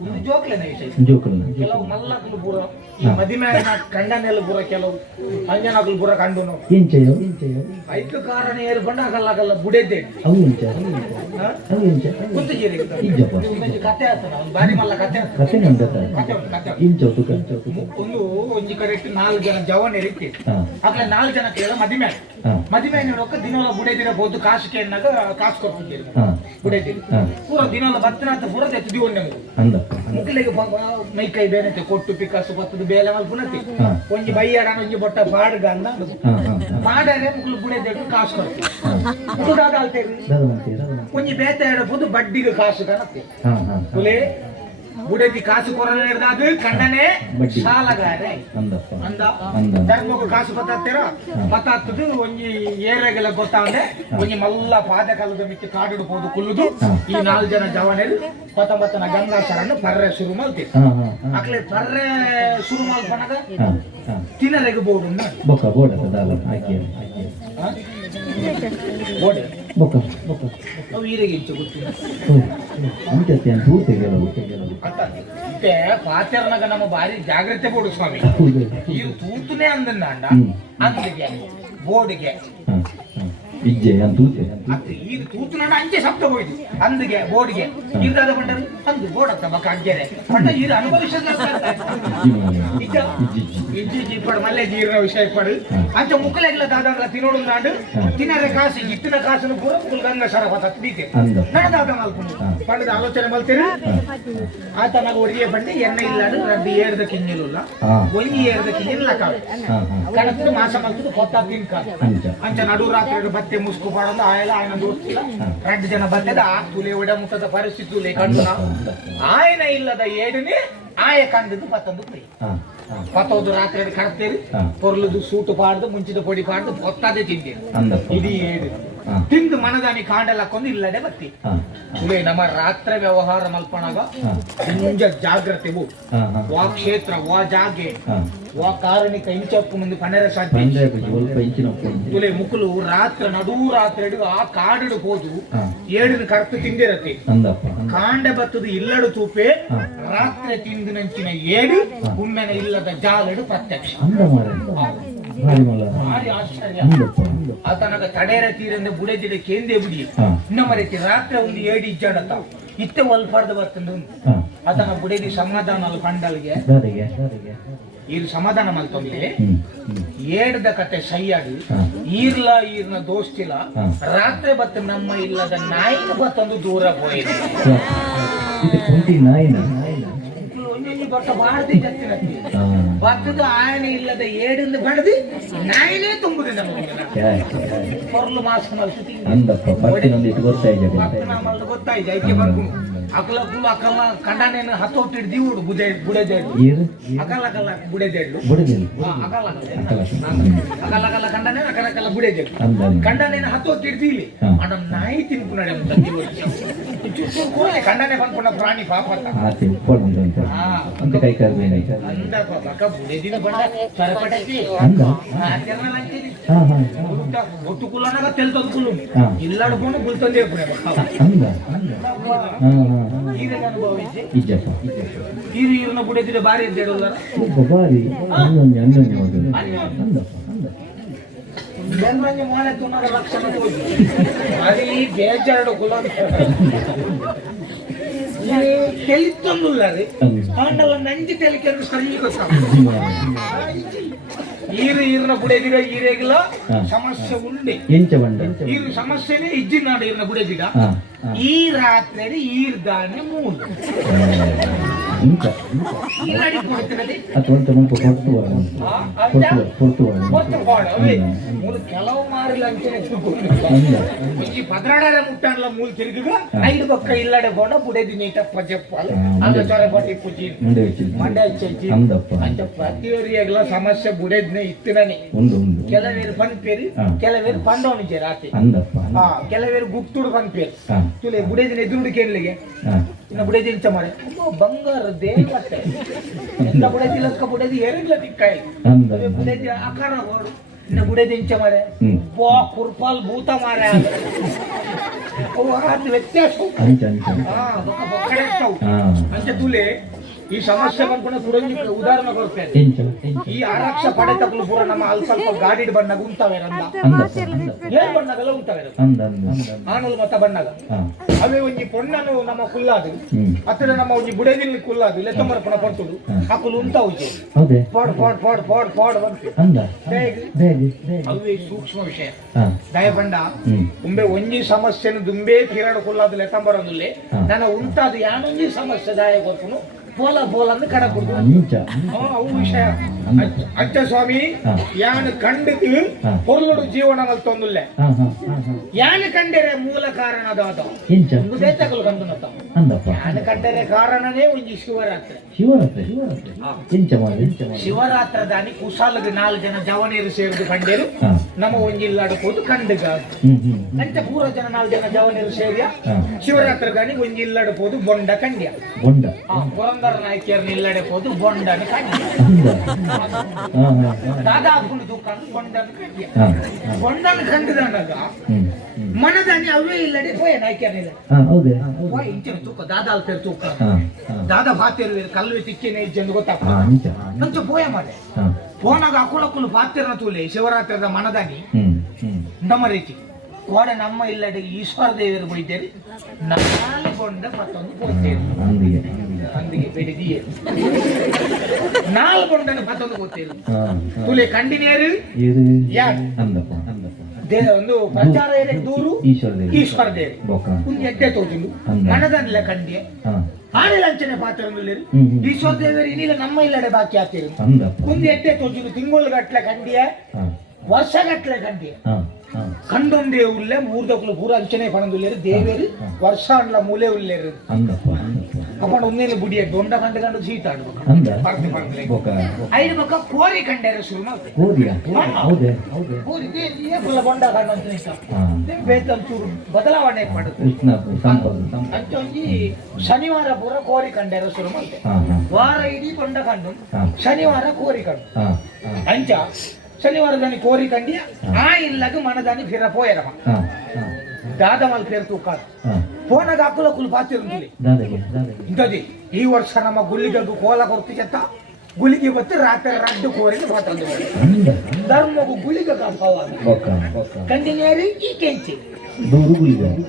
ಒಂದು ಜೋಕ್ಲೇನ ವಿಷಯ ಜೋಕಲ್ನ ಕೆಲವು ಮಲ್ಲಕಲು ಬುರ ಈ ಮದಿಮೇಲೆ ಕಂಡನೆಲ್ಲ ಬುರ ಕೆಲವು ಅಂಜನಕಲು ಬುರ ಕಂಡುನು ಎಂಚಯೋ ಐದು ಕಾರಣ ಏರು ಬಂಡ ಆಗಲ್ಲ ಬುಡೆದ್ದೆ ಅವು ಎಂಚ ಕುಂತಜೀರಿ ಇಜ್ಜಪ್ಪ ಕತೆ ಆತನ ಒಂದು ಬಾರಿ ಮಲ್ಲ ಕತೆ ಆತ ಕತೆ ನಂದತ ಕತೆ ಇಂಚೌತು ಒಂದು ಒಂಜಿ ಕಡೆ ಇಟ್ಟು 4 ಜನ ಜವಾನ ಇರ್ತಿ ಆಗ್ಲೇ 4 ಜನ ಕೇಳ ಮದಿಮೆ ನೋಡಕ ದಿನವಲ್ಲ ಬುಡೆದಿರ ಬೋದು ಕಾಸಿಗೆ ಎನ್ನಾಗ ಕಾಸು ಕೊಡ್ತಿದ್ದೀರಿ ಬುಡೆದಿರಿ ಪೂರ ದಿನವಲ್ಲ ಬತ್ತನಾಥ ಪೂರ ತೆತ್ತಿದಿ ಒಂದೇ ಅಂದ ಮುಕ್ಲಿಗೆ ಮೈ ಕೈ ಬೇನತೆ ಕೊಟ್ಟು ಪಿಕಾಸು ಬತ್ತದು ಬೇಲೆ ಮಲ್ ಪುನತಿ ಒಂಜಿ ಬೈಯಾಡ ಒಂಜಿ ಬೊಟ್ಟ ಬಾಡ್ಗ ಅಂದ ಮಾಡಾರೆ ಮುಕ್ಲು ಬುಡೆದಿಟ್ಟು ಕಾಸು ಕೊಡ್ತೀವಿ ಮುಕ್ದಾದ ಅಲ್ತೇರಿ ಒಂಜಿ ಬೇತೆ ಬೋದು ಬಡ್ಡಿಗೆ ಕಾಸು ಕಾಣತ್ತೆ ಕುಲೆ ಬುಡೆದಿ ಕಾಸು ಕೊರದು ಕಂಡನೆ ಸಾಲಗಾರೆ ಅಂದ ಧರ್ಮಕ್ಕೆ ಕಾಸು ಪತ್ತಾರ ಪತ್ತಾತದು ಒಂಜಿ ಏರಿಯಾಗೆಲ್ಲ ಗೊತ್ತಾಂದೆ ಒಂಜಿ ಮಲ್ಲ ಪಾದ ಕಾಲದ ಮಿಕ್ಕಿ ಕಾಡಿಡ್ಬೋದು ಕುಲ್ಲುದು ಈ 4 ಜನ ಜವಾನರು 19ನ ಗಂಗಾಸರನ್ನು ಪರ್ರೆ ಶುರು ಮಾಡ್ತೀವಿ ಅಕ್ಲೆ ಪರ್ರೆ ಶುರು ಮಾಡ್ಕೊಂಡಾಗ ತಿನ್ನರೆಗೆ ಬೋರ್ಡು ಬೊಕ್ಕ ಬೋಡ ದಾಲ ಹಾಕಿ ಬೋಡೆ ಬೊಕ್ಕ ಅವು ಈರೆಗೆ ಇಚ್ಚು ಗೊತ್ತಿಲ್ಲ ಅಂಚತ್ತೆ ಅಂತ ತೆಗೆಯಲು ಪಾತೆರ್ನಾಗ ನಮ್ಮ ಬಾರಿ ಜಾಗ್ರತೆ ಬೋಡು ಸ್ವಾಮಿ ಇವು ತೂತುನೇ ಅಂದನ್ನ ಅಂದಿಗೆ ಬೋರ್ಡ್ಗೆ ಇಜ್ಜೆ ಅಂತೂತೆ ಈಗ ತೂತುನ ಅಂಚೆ ಶಬ್ದ ಹೋಯ್ತು ಅಂದಿಗೆ ಬೋರ್ಡ್ಗೆ ಇರ್ದಾದ ಬಂಡರು ಅಂದು ಬೋರ್ಡ್ ಆಗ್ತವ ಕಾಗ್ಯರೆ ಬಟ್ ಇದು ಅನುಭವಿಸಿದ ಇಜ್ಜಿ ಪಡ ಮಲ್ಲೆ ಜೀರ್ಣ ವಿಷಯ ಪಡು ಅಂಚ ಮುಕ್ಕಲೆಗ್ಲ ದಾದಾಗ್ಲ ತಿನ್ನೋಡು ನಾಡು ತಿನ್ನರೆ ಕಾಸು ಇಟ್ಟಿನ ಕಾಸನ್ನು ಪೂರ ಗಂಗ ಸರಪ ತತ್ತೀತೆ ನಡೆದಾದ ಮಲ್ಕೊಂಡು ಪಡೆದ ಆಲೋಚನೆ ಮಲ್ತೀರಿ ಆತ ನಾವು ಒಡಿಗೆ ಬಂದು ಎಣ್ಣೆ ಇಲ್ಲಾಡು ರಡ್ಡಿ ಏರ್ದ ಕಿಂಜಿಲ್ಲ ಒಂಜಿ ಏರ್ದ ಕಿಂಜಿಲ್ಲ ಕಾಳು ಕಣತ್ತು ಮಾಸ ಮಲ್ತದು ಕೊತ್ತ ತಿನ್ಕ ಅಂಚ ನಡು ರಾತ್ರಿ ಬತ್ತೆ ಮುಸ್ಕು ಪಾಡೋದು ಆಯಲ ಆಯ್ನ ದೋಸ್ತಿಲ್ಲ 2 ಜನ ಬಂದದ ಆ ತುಲೆ ಒಡ ಮುಟ್ಟದ ಪರಿಸ್ಥಿತಿ ಕಂಡು ಆಯನ ಇಲ್ಲದ ಏಡನೆ ಆಯ ಕಂಡದ್ದು ಪತ್ತೊಂದು ಪ್ರೀ ಪತ್ತೊಂದು ರಾತ್ರಿ ಕಡ್ತೇರಿ ಪೊರ್ಲದು ಸೂಟು ಪಾಡ್ದು ಮುಂಚಿದ ಪೊಡಿ ಪಾಡ್ದು ಹೊತ್ತಾದೆ ತಿಂದೇರಿ ಇಡೀ ಏಡು ತಿಂದು ಮನದಾನಿ ಕಾಂಡೆಲ್ಲಕ್ಕೊಂದು ಇಲ್ಲದೆ ಬತ್ತಿ ತುಲೆ ನಮ್ಮ ರಾತ್ರಿ ವ್ಯವಹಾರ ಮಲ್ಪಣಾಗ ಮುಂಜ ಜಾಗ್ರತೆ ವಾ ಕ್ಷೇತ್ರ ವಾ ಜಾಗೆ ವಾ ಕಾರಣಿಕ ಇಂಚಪ್ಪು ಮುಂದೆ ಪಣರ ಸಾಧ್ಯ ತುಲೆ ಮುಕ್ಕಲು ರಾತ್ರಿ ನಡೂ ರಾತ್ರಿ ಆ ಕಾಡಿಡು ಹೋದು ಏಡಿನ ಕರ್ತು ತಿಂದಿರತ್ತೆ ಕಾಂಡೆ ಬತ್ತದು ಇಲ್ಲಡು ತೂಪೆ ರಾತ್ರಿ ತಿಂದು ನಂಚಿನ ಏಡಿ ಉಮ್ಮೆನ ಇಲ್ಲದ ಜಾಲಡು ಪ್ರತ್ಯಕ್ಷ ಭಾರಿ ಆಶ್ಚರ್ಯ ಆತನಗ ತಡೆಯರ ತೀರಂದ ಬುಡೆದಿಡೆ ಕೇಂದೇ ಬಿಡಿ ಇನ್ನೊಮ್ಮ ರೀತಿ ರಾತ್ರಿ ಒಂದು ಏಡಿ ಇಜ್ಜಾಡತ್ತ ಇತ್ತೆ ಒಲ್ಪಾಡ್ದು ಬರ್ತಂದು ಆತನ ಬುಡೆದಿ ಸಮಾಧಾನ ಕಂಡಲ್ಗೆ ಈರು ಸಮಾಧಾನ ಮಲ್ತೊಂದೆ ಏಡ್ದ ಕತೆ ಸೈಯಾಡಿ ಈರ್ನ ದೋಸ್ತಿಲ್ಲ ರಾತ್ರಿ ಬತ್ತ ನಮ್ಮ ಇಲ್ಲದ ನಾಯಿನ ಬತ್ತೊಂದು ದೂರ ಹೋಯಿದೆ ಬಟ್ಟ ಬಾಳ್ದಿ ಜತ್ತಿರತ್ತಿ ಬತ್ತದ ಆಯನೆ ಇಲ್ಲದ ಏಡಿಂದ ಬಡ್ದಿ ನಾಯಿನೇ ತುಂಬುದು ಕೊರ್ಲು ಮಾಸ ಗೊತ್ತಾಯ್ತು ಐಕೆ ಬರ್ಕು ಅಕಲಕ್ಕೂ ಅಕಲ್ಲ ಕಂಡನೇನು ಹತ್ತೊಟ್ಟಿಡ್ ದೀವುಡು ಬುಡೆದೇಡು ಅಕಲಕಲ್ಲ ಬುಡೆದೇಡು ಅಕಲಕಲ್ಲ ಕಂಡನೇ ಅಕಲಕಲ್ಲ ಬುಡೆದೇಡು ಕಂಡನೇನು ಹತ್ತೊಟ್ಟಿಡ್ ದೀಲಿ ಅಣ್ಣ ನಾಯಿ ತಿನ್ಕು ನಡೆ ಕಂಡನೆ ಬಂದ್ಕೊಂಡ ಪ್ರಾಣಿ ಪಾಪ ಅಂತ ಕೈ ಕಾರ್ಬೇನೆ ಅಂದ ಪಕ್ಕ ಬುಡೆದಿನ ಬಂಡ ಸರಪಟೈತಿ ಒಟ್ಟು ಕುಲನಾಗ ತೆಲ್ತದ ಕುಲು ಇಲ್ಲಾಡ್ಕೊಂಡು ಗುಲ್ತಂದೇ ಪುಣೆ ಅನುಭವ ಇಜ್ಜೆ ಈರಿನ ಬುಡೆದಿನ ಬಾರಿ ಎದ್ದೇಳಲ್ಲ ಬಾರಿ ಜನರಂಜ ಮಾಲೆ ತುನ್ನಾಗ ಲಕ್ಷಣ ಬಾರಿ ಬೇಜಾರಡು ಕುಲ ತೆಲಿತೊಂದುಲ್ಲ ರೀ ಕಾಂಡಲ ನಂಜಿ ತೆಲಿಕೆಂದು ಸರಿ ಗೊತ್ತ ಈರಿನ ಬುಡೆದಿಗ ಈರೇಗಿಲ್ಲ ಸಮಸ್ಯೆ ಉಂಡೆ ಈರು ಸಮಸ್ಯೆನೇ ಇಜ್ಜಿನ ಈರಿನ ಬುಡೆದಿಗ ಈ ರಾತ್ರಿ ಈರ್ ಧಾನ್ಯ 3 ಇಂಚ ಇಲ್ಲಾಡಿ ಕೊಡ್ತಿರದಿ ಅತ್ತೊಂತ ಮಂಕು ಪೊರ್ತುವ ಗೊತ್ತು ಬಾಳ ಅವೇ ಮೂಲ ಕೆಲವು ಮಾರಿಲ್ಲ ಅಂತಾನೆ ಈ ಪದ್ರಾಡರ ಮುಟ್ಟಲ್ಲ ಮೂಲ ತಿರುಗಿಗ ಐದು ಪಕ್ಕ ಇಲ್ಲಡೆ ಬೋಣ ಬುಡೆದಿ ನೀಟ ಪಜಪ್ಪಾಲ ಅಂದ ಚೊರೆ ಬಟ್ಟಿ ಪೂಜಿ ಮಂಡ್ಯ ಚೇಚಿ ಅಂತ ಪ್ರತಿ ಏರಿಯಾಗಲ ಸಮಸ್ಯೆ ಬುಡೆದ್ನೆ ಇತ್ತಿರನೆ ಕೆಲವೇರು ಪನ್ಪೇರಿ ಕೆಲವೇರು ಪಂಡೋನಿಜೆ ರಾತ್ರಿ ಕೆಲವೇರು ಗುಪ್ತುಡು ಪನ್ಪೇರಿ ತುಲೆ ಬುಡೆದಿನ ಎದುರುಡು ಕೇಳಲಿಗೆ ಇನ್ನು ಬುಡೆದಿ ಇಂಚ ಮಾರೆ ಬಂಗಾರ ದೇವತೆ ಎಲ್ಲ ಬುಡೆದಿ ಲಕ್ಕ ಬುಡೆದಿ ಏರಿಲ್ಲ ತಿಕ್ಕಾಯಿ ಬುಡೆದಿ ಆಕಾರ ಹೋಡು ಇನ್ನು ಬುಡೆದಿ ಇಂಚ ಮಾರೆ ಬಾ ಕುರ್ಪಾಲ್ ಭೂತ ಮಾರೆ ಅದು ವ್ಯತ್ಯಾಸ ಬೊಕ್ಕಡೆ ಇರ್ತಾವು ಅಂಚ ತುಲೆ ಈ ಸಮಸ್ಯೆ ಬಂದ್ಕೊಂಡು ಸುರಂಗಿ ಉದಾಹರಣೆ ಕೊಡ್ತೇನೆ ಈ ಆರಕ್ಷ ಪಡೆ ತಕ್ಕಲು ಪೂರ ನಮ್ಮ ಅಲ್ಪ ಸ್ವಲ್ಪ ಗಾಡಿ ಬಣ್ಣಗ ಉಂಟವೆ ಏನ್ ಬಣ್ಣಗಲ್ಲ ಉಂಟವೆ ಆನಲ್ ಮತ ಬಣ್ಣಗ ಅವೇ ಒಂಜಿ ಪೊಣ್ಣನು ನಮ್ಮ ಕುಲ್ಲಾದು ಹತ್ತಿರ ನಮ್ಮ ಒಂಜಿ ಬುಡೆದಿಲ್ಲಿ ಕುಲ್ಲಾದು ಲೆತ್ತಂಬರ ಪಣ ಪಡ್ತುಡು ಅಕ್ಕಲು ಉಂಟಾವು ಪಾಡ್ ಪಾಡ್ ಪಾಡ್ ಪಾಡ್ ಪಾಡ್ ಬಂತು ಅವೇ ಸೂಕ್ಷ್ಮ ವಿಷಯ ದಯ ಬಂಡ ಉಂಬೆ ಒಂಜಿ ಸಮಸ್ಯೆನು ದುಂಬೆ ಕಿರಡು ಕುಲ್ಲಾದು ಲೆತ್ತಂಬರದುಲ್ಲೆ ನನ್ನ ಉಂಟಾದು ಯಾನೊಂಜಿ ಸಮಸ್ಯೆ ದಾಯ ಗೊತ್ತುನು ಪೋಲ ಪೋಲನ್ನು ಕಡಕುದು ಅವು ವಿಷಯ ಅಚ್ಚ ಸ್ವಾಮಿ ಯಾನು ಕಂಡಿದ್ದು ಹೊರಲುಡು ಜೀವನ ಮಲ್ತೊಂದುಲ್ಲೆ ಯಾನು ಕಂಡರೆ ಮೂಲ ಕಾರಣದಾದ ದೇತಗಳು ಕಂಡು ಯಾನು ಕಂಡರೆ ಕಾರಣನೇ ಒಂಜಿ ಶಿವರಾತ್ರಿ ಶಿವರಾತ್ರ ದಾನಿ ಕುಶಾಲದ 4 ಜನ ಜವನೇರು ಸೇರಿದು ಕಂಡೇರು ನಮ್ಮ ಒಂಜಿ ಇಲ್ಲಾಡಬಹುದು ಕಂಡುಗ ಅಂಚ ಪೂರ ಜನ 4 ಜನ ಜವನೇರು ಸೇರಿಯ ಶಿವರಾತ್ರ ದಾನಿ ಒಂಜಿ ಇಲ್ಲಾಡಬಹುದು ಬೊಂಡ ಕಂಡ್ಯ ಪುರಂದರ ನಾಯ್ಕಿಯರ್ ನಿಲ್ಲಡಬಹುದು ಬೊಂಡನ ಕಂಡ್ಯ ದಾದಾ ಹಾಕೊಂಡು ತೂಕೊಂಡು ಬೊಂಡನ ಕಂಡ್ಯ ಬೊಂಡನ ಕಂಡಿದಾಗ ಮನದಾನಿ ಅವೇ ಇಲ್ಲಡೆ ಪೋಯ ನಾಯ್ಕಿಯರ್ನಿಲ್ಲ ಇಂಚಿನ ತೂಕ ದಾದಾ ಅಲ್ಪೇರು ತೂಕ ದಾದಾ ಪಾತೇರು ಕಲ್ವೆ ತಿಕ್ಕಿನ ಇಜ್ಜೆಂದು ಗೊತ್ತಾಗ ಅಂಚ ಪೋಯ ಮಾಡೆ ಪೋನಾಗ ಅಕುಳಕ್ಕುಲು ಪಾತ್ರೆನ ತೂಲೆ ಶಿವರಾತ್ರಿದ ಮನದಾನಿ ನಮ್ಮ ರೀತಿ ಕೋಡ ನಮ್ಮ ಇಲ್ಲಡೆ ಈಶ್ವರ ದೇವರು ಬೈತೇರಿ ನಾಳೆ ಬೊಂಡ ಮತ್ತೊಂದು ಪೋತೇರಿ ಅಂದಿಗೆ ಬೆಡಿದಿಯೇ 4 ಬೊಂಡನ ಮತ್ತೊಂದು ಪೋತೇರಿ ತುಲೆ ಕಂಡಿನೇರು ಒಂದು ಪ್ರಚಾರ ದೂರು ಈಶ್ವರ ದೇವರು ಒಂದು ಎಡ್ಡೆ ತೋಚಿಂದು ಮನದನ್ನೆಲ್ಲ ಕಂಡ್ಯ ಆನೆ ಲಂಚನೆ ಪಾತ್ರ ಈಶ್ವರ ದೇವರು ಇನ್ನಿಲ್ಲ ನಮ್ಮ ಇಲ್ಲಡೆ ಬಾಕಿ ಆಗ್ತೀರಿ ಒಂದು ಎಡ್ಡೆ ತೋಚಿಂದು ತಿಂಗಳು ಗಟ್ಲೆ ಕಂಡ್ಯ ವರ್ಷ ಗಟ್ಲೆ ಕಂಡ್ಯ ಕಂಡೊಂದೇ ಉಳ್ಳೆ 3 ದಕ್ಕಲು ಪೂರ ಅಂಚನೆ ಪಣದುಲ್ಲೇರು ದೇವೇರು ವರ್ಷ ಅಂಡ್ಲ ಮೂಲೆ ಉಳ್ಳೇರು ಅಪ್ಪಣ ಒಂದೇನು ಬುಡಿಯ ದೊಂಡ ಕಂಡು ಸೀತ ಐದು ಪಕ್ಕ ಕೋರಿ ಕಂಡೇರು ಶುರು ಬೊಂಡ ಬೇತಂಚೂರು ಬದಲಾವಣೆ ಮಾಡುತ್ತೆ ಅಂಚೊಂಜಿ ಶನಿವಾರ ಪೂರ ಕೋರಿ ಕಂಡೇರು ಶುರು ಮಾಡುತ್ತೆ ವಾರ ಇಡೀ ಬೊಂಡ ಕಂಡು ಶನಿವಾರ ಕೋರಿ ಕಂಡು ಅಂಚ ಶನಿವಾರದಾನಿ ಕೋರಿ ಕಂಡಿ ಆ ಇಲ್ಲಗ ಮನದಾನಿ ಫಿರ ಪೋಯರಮ ದಾದಮಲ್ ಫೇರ್ ತೂಕಾದು ಫೋನಾಗ ಅಕ್ಕುಲಕ್ಕುಲು ಪಾತಿರುಂದಿಲ್ಲ ಇಂಥದಿ ಈ ವರ್ಷ ನಮ್ಮ ಗುಳಿಗು ಕೋಲ ಕೊರ್ತಿ ಚೆತ್ತ ಗುಳಿಗೆ ಬತ್ತು ರಾತ್ರಿ ರಡ್ಡು ಕೋರಿಗೆ ಮಾತಾಡ ಧರ್ಮಗು ಗುಳಿಗ ಕಂಡಿನೇರಿ ಈ ಕೆಂಚಿ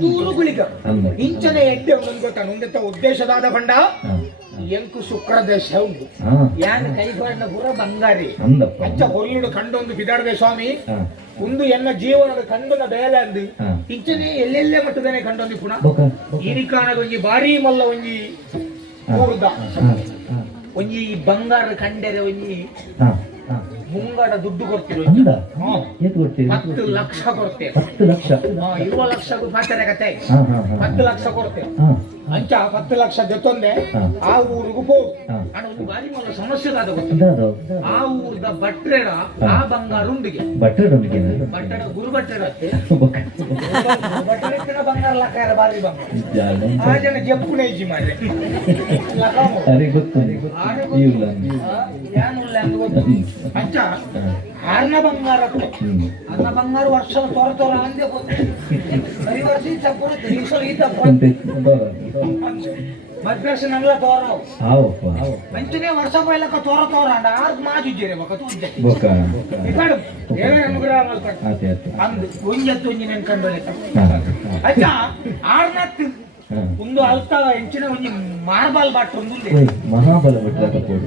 ದೂರು ಗುಳಿಗ ಇಂಚನೆ ಎಡ್ಡೆ ಗೊತ್ತಾನು ಒಂದೆತ್ತ ಉದ್ದೇಶದಾದ ಬಂಡ ಎಂಕು ಶುಕ್ರ ದೇಶ ಉಂಟು ಯಾನ ಕೈಗಾಡಿನ ಪುರ ಬಂಗಾರಿ ಅಚ್ಚ ಹೊರಳುಡು ಕಂಡೊಂದು ಬಿದಾಡದೆ ಸ್ವಾಮಿ ಒಂದು ಎನ್ನ ಜೀವನದ ಕಂಡುನ ಬೇಲೆ ಅಂದು ಇಂಚನೆ ಎಲ್ಲೆಲ್ಲೇ ಮಟ್ಟದನೆ ಕಂಡೊಂದು ಪುನಃ ಈನಿಕಾನಗ ಒಂಜಿ ಬಾರಿ ಮಲ್ಲ ಒಂಜಿ ಕೂರ್ದ ಒಂಜಿ ಬಂಗಾರ ಕಂಡರೆ ಒಂಜಿ ಮುಂಗಡ ದುಡ್ಡು ಕೊಡ್ತೀವಿ 10 ಲಕ್ಷ ಕೊಡ್ತೇವೆ 10 ಲಕ್ಷ 20 ಲಕ್ಷಕ್ಕೂ ಪಾತ್ರೆ ಕತೆ 10 ಲಕ್ಷ ಕೊಡ್ತೇವೆ ಅಂಚ 10 ಲಕ್ಷ ಜೊತೊಂದೆ ಆ ಊರಿಗೂ ಹೋಗು ಅಣ್ಣ ಒಂದು ಬಾರಿ ಮಲ್ಲ ಸಮಸ್ಯೆ ಆದ ಗೊತ್ತ ಆ ಊರದ ಬಟ್ರೆಡ ಆ ಬಂಗಾರ ಉಂಡಿಗೆ ಬಟ್ಟಡ ಗುರು ಬಟ್ಟೆಡ ಬಟ್ಟೆಡ ಬಂಗಾರ ಲಕ್ಕ ಬಾರಿ ಬಂಗಾರ ಆ ಜನ ಜಪ್ಪುನೆ ಇಜ್ಜಿ ಮಾಡಿ ಅಂಚ ಅರ್ಣ ಬಂಗಾರ ಅರ್ಣ ಬಂಗಾರ ವರ್ಷ ತೋರ ಅಂದೆ ಬರೀ ವರ್ಷ ಮಧ್ಯಾಹ್ನ ತೋರವು ಮಂಚನೆ ವರ್ಷ ಪೈಲಕ್ಕ ತೋರ ಅಂಡ ಆರ್ ಮಾಜುಜ್ಜೇರೆ ಬಕ ತೂಜ್ಜೆ ಇಕಡು ಏನೇ ಅನುಗ್ರಹ ಮಲ್ಕ ಅಂದು ಒಂಜತ್ತು ಒಂಜಿ ನೆನ್ಕಂಡು ಅಚ್ಚ ಆರ್ನತ್ತು ಒಂದು ಅಲ್ತ ಎಂಚಿನ ಒಂಜಿ ಮಾರ್ಬಲ್ ಭಟ್ರು ಒಂದು ಮಹಾಬಲ ಭಟ್ರ ತಪ್ಪೋಡು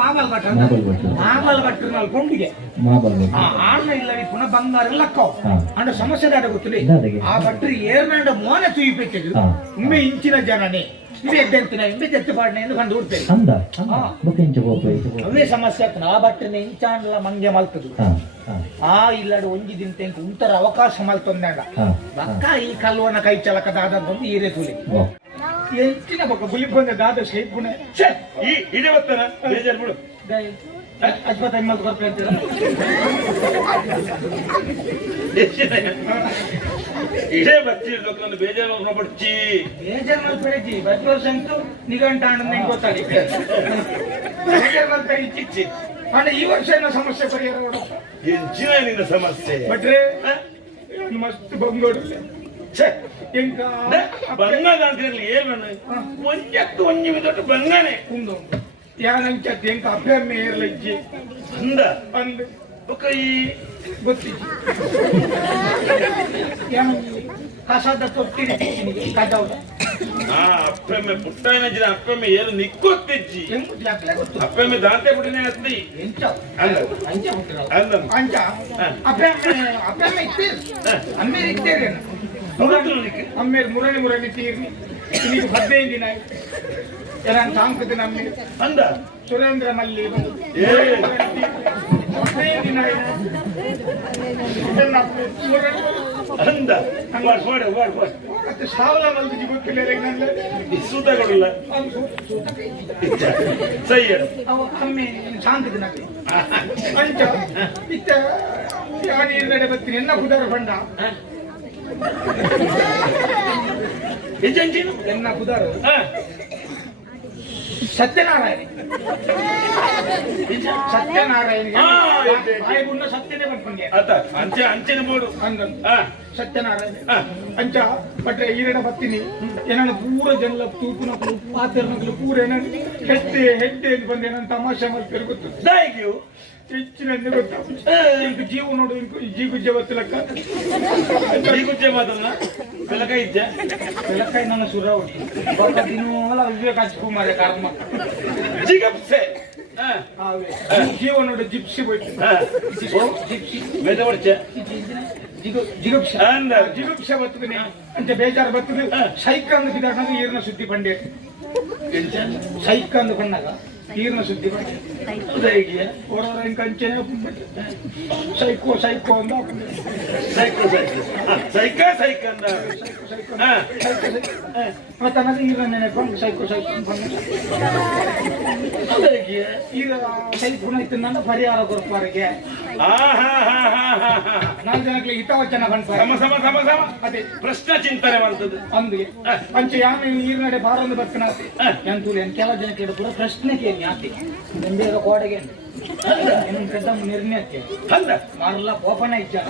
ಮಾರ್ಬಲ್ ಭಟ್ರು ಮಾರ್ಬಲ್ ಭಟ್ರು ಮಾರ್ಬಲ್ ಭಟ್ರು ನಾಲ್ ಕೊಂಡಿಗೆ ಮಹಾಬಲ ಭಟ್ರು ಆಡ್ನ ಇಲ್ಲವಿ ಪುನಃ ಬಂಗಾರ ಲಕ್ಕವ್ ಅಂಡ ಸಮಸ್ಯೆ ದಾಟ ಗೊತ್ತಿಲ್ಲ ಇದಾದಗೆ. ಆ ಭಟ್ರು ಏರ್ನಂಡ ಮೋನೆ ತುಯಿಪೆಟ್ಟಿದ್ರು ಒಮ್ಮೆ ಇಂಚಿನ ಜನನೇ ಇವೆ ಎದ್ದೆಂತಿನ ಇಂಬೆ ತೆತ್ತು ಪಾಡ್ನೆ ಎಂದು ಕಂಡು ಹುಡ್ತೇವೆ ಅಂದ ಬುಕ್ಕಿಂಚ ಹೋಗ್ಬೇಕು ಅವೇ ಸಮಸ್ಯೆ ಆಗ್ತಾನೆ ಆ ಭಟ್ರನೆ ಇಂಚಾಂಡ್ಲ ಮಂಗೆ ಮಲ್ತದು ಆ ಇಲ್ಲಡು ಒಂಜಿ ದಿನ ತೆಂಕು ಉಂಟರ ಅವಕಾಶ ಮಲ್ತೊಂದಾಂಡ ಬಕ್ಕ ಈ ಕಲ್ವನ ಕೈ ಚಲಕ ದಾದಂತೊಂದು ಈರೆ ತುಲಿ ಎಂಚಿನ ಬೊಕ್ಕ ಬುಲಿ ಬಂದ ದಾದ ಶೇಪುಣೆ ಈ ಇದೇ ಬರ್ತಾನ ಬೇಜಾರು ಬಿಡು. ಅಜ್ಬ ಮಲ್ತು ಬರ್ತಾ ಅಂತೀರ ಇದೇ ಬಚ್ಚಿ ಲೋಕನ ಬೇಜಾರು ಬಡ್ಚಿ ಬೇಜಾರ್ ಮಲ್ಪೆಜಿ ಬತ್ತು ವರ್ಷ ಅಂತೂ ನಿಘಂಟ ನಂಗೆ ಗೊತ್ತಾಗಿ ಬೇಜಾರ್ ಮಲ್ಪೆಜಿ ಚಿಚ್ಚಿ ಆದ್ರೆ ಈ ವರ್ಷ ಏನೋ ಸಮಸ್ಯೆ ಪರಿಹಾರ ಮಾಡೋದು ಹೆಚ್ಚಿನ ನಿನ್ನ ಸಮಸ್ಯೆ ಬಟ್ರೆ ಮಸ್ತ್ ಬಂಗೋಡು ಎಂಕ ಬಂಗಾದ ಅಂತ ಇರ್ಲಿ ಏನು ಒಂಜತ್ತು ಒಂಜಿ ದೊಡ್ಡ ಬಂಗಾನೆ ಉಂಡು ಯಾನಂಚತ್ ಎಂಕ ಅಭ್ಯಮ್ಮೆ ಏರ್ಲಜ್ಜಿ ಅಂದ ಅಂದ್ ಬೊಕ್ಕ ಈ ಗೊತ್ತಿಜ್ಜಿ ಕಸದ ತೊಟ್ಟಿನ ಕದೌಡ ಆ ಅಪ್ಪೆಮ್ಮೆ ಪುಟ್ಟನ ಅಪ್ಪೆಮ್ಮೆ ಏನು ನಿಕ್ಕೊತ್ತಿಜ್ಜಿ ಎಂಬುದು ಅಪ್ಲೆ ಗೊತ್ತು ಅಪ್ಪೆಮ್ಮೆ ದಾಂತೆ ಬಿಟ್ಟಿನ ಅತ್ತಿ ಎಂಚ ಅಂದ ಅಂಚ ಹುಟ್ಟಿರೋ ಅಂದ ಅಂಚ ಅಪ್ಪೆಮ್ಮೆ ಇತ್ತೇರು ಅಮ್ಮೇರು ಇತ್ತೇರು ಅಮ್ಮೇರು ಮುರಣಿ ತೀರ್ನಿ ನಿಮಗೆ 15 ದಿನ ಆಯ್ತು ಎಲ್ಲ ಸಾಂಕದ ನಮ್ಮೆ ಅಂದ ಸುರೇಂದ್ರ ಮಲ್ಲಿ ಬಂದು ಏ 15 ದಿನ ಆಯ್ತು ಅಂದ ಮತ್ತೆ ಸಾವಲ ಮಲ್ದಿ ಗೊತ್ತಿಲ್ಲ ಸೂತಗಳಿಲ್ಲ ಸೈ ಹೇಳು ಅವ ಅಮ್ಮೆ ಸಾಂಕದ ನಮ್ಮೆ ಅಂಚ ಇತ್ತ ಯಾರು ಇಲ್ಲಡೆ ಬರ್ತೀನಿ ಎನ್ನ ಕುದಾರ ಬಂಡ ಹೆಜ್ಜೆಂಚೇನು ಎನ್ನ ಕುದಾರು ಸತ್ಯನಾರಾಯಣ ಸತ್ಯನಾರಾಯಣಿಗೆ ಬಾಯಿ ಗುಣ ಸತ್ಯನೇ ಬಂದ್ಕೊಂಡೆ ಆತ ಅಂಚೆ ಅಂಚೆನ ಬೋಡು ಅಂದ ಸತ್ಯನಾರಾಯಣ ಅಂಚ ಬಟ್ರೆ ಈರಡ ಬತ್ತೀನಿ ಏನಾನ ಪೂರ ಜನ ತೂಪುನ ಪಾತ್ರನಗಳು ಪೂರ ಏನ ಹೆಡ್ಡೆ ಅಂತ ಬಂದು ಏನಂತ ತಮಾಷೆ ಮಾಡ್ತಾರೆ ಗೊತ್ತು ದಾಯಿಗ್ಯೂ ಹೆಚ್ಚಿನ ಗೊತ್ತು ಇಂಕ ಜೀವ ನೋಡು ಇಂಕ ಜೀಗುಜ್ಜೆ ಗೊತ್ತಿಲ್ಲಕ್ಕ ಗುಜ್ಜೆ ಮಾತನ್ನ ಬೆಳಕ ಇಜ್ಜೆ ಬೆಳಕೈ ನನ್ನ ಸುರ ಹೊಟ್ಟು ದಿನವಲ್ಲ ವಿವೇಕ ಹಚ್ಕೊಂಬಾರೆ ಕರ್ಮ ಜಿಗಪ್ಸೆ ಜೀವ ನೋಡು ಜಿಪ್ಸಿ ಹೋಯ್ತು ಜಿಪ್ಸಿ ಬೇದ ಹೊಡ್ಚೆ ಜಿಗುಪ್ಸ ಅಂದ ಜಿಗುಪ್ಸ ಬರ್ತದೆ ಅಂತ ಬೇಜಾರು ಬರ್ತದೆ ಸೈಕಂದು ಬಿದ್ದಾಗ ಈರ್ನ ಸುದ್ದಿ ಬಂಡೆ ಸೈಕಂದು ಬಂದಾಗ ಈರ್ನ ಸುದ್ದಿ ಬಂಡೆ ಹೊರವರ ಕಂಚೆ ಸೈಕೋ ಸೈಕೋ ಅಂದ ಸೈಕೋ ಸೈಕ ಸೈಕ ಅಂದ ಮತ್ತೆ ಅನ್ನೋದು ಈರ್ನ ನೆನೆಕೊಂಡು ಸೈಕೋ ಸೈಕೋ ಈಗ ಸೈಕೋನ ಇತ್ತು ನನ್ನ ಪರಿಹಾರ ಕೊಡ್ಪಾರಿಗೆ 4 ಜನಕ್ಕೆ ಹಿತವಚನ ಬಂದ್ಪಾರೆ ಸಮ ಸಮ ಸಮ ಸಮ ಅದೇ ಪ್ರಶ್ನೆ ಚಿಂತನೆ ಮಾಡ್ತದೆ ಅಂದ್ಗೆ ಅಂಚ ಯಾನು ಈರ್ನಡೆ ಬಾರೊಂದು ಬರ್ಕನಾತಿ ಎಂತೂಲಿ ಕೆಲ ಜನಕ್ಕೆ ಪೂರ ಪ್ರಶ್ನೆ ಕೇಳಿ ಆತಿ ಮುಂದೇರೋ ಕೋಡೆಗೆ ಪೆದ್ದ ನಿರ್ಣಯಕ್ಕೆ ಅಂದ ಮಾರಲ್ಲ ಕೋಪನ ಇಚ್ಚಾನ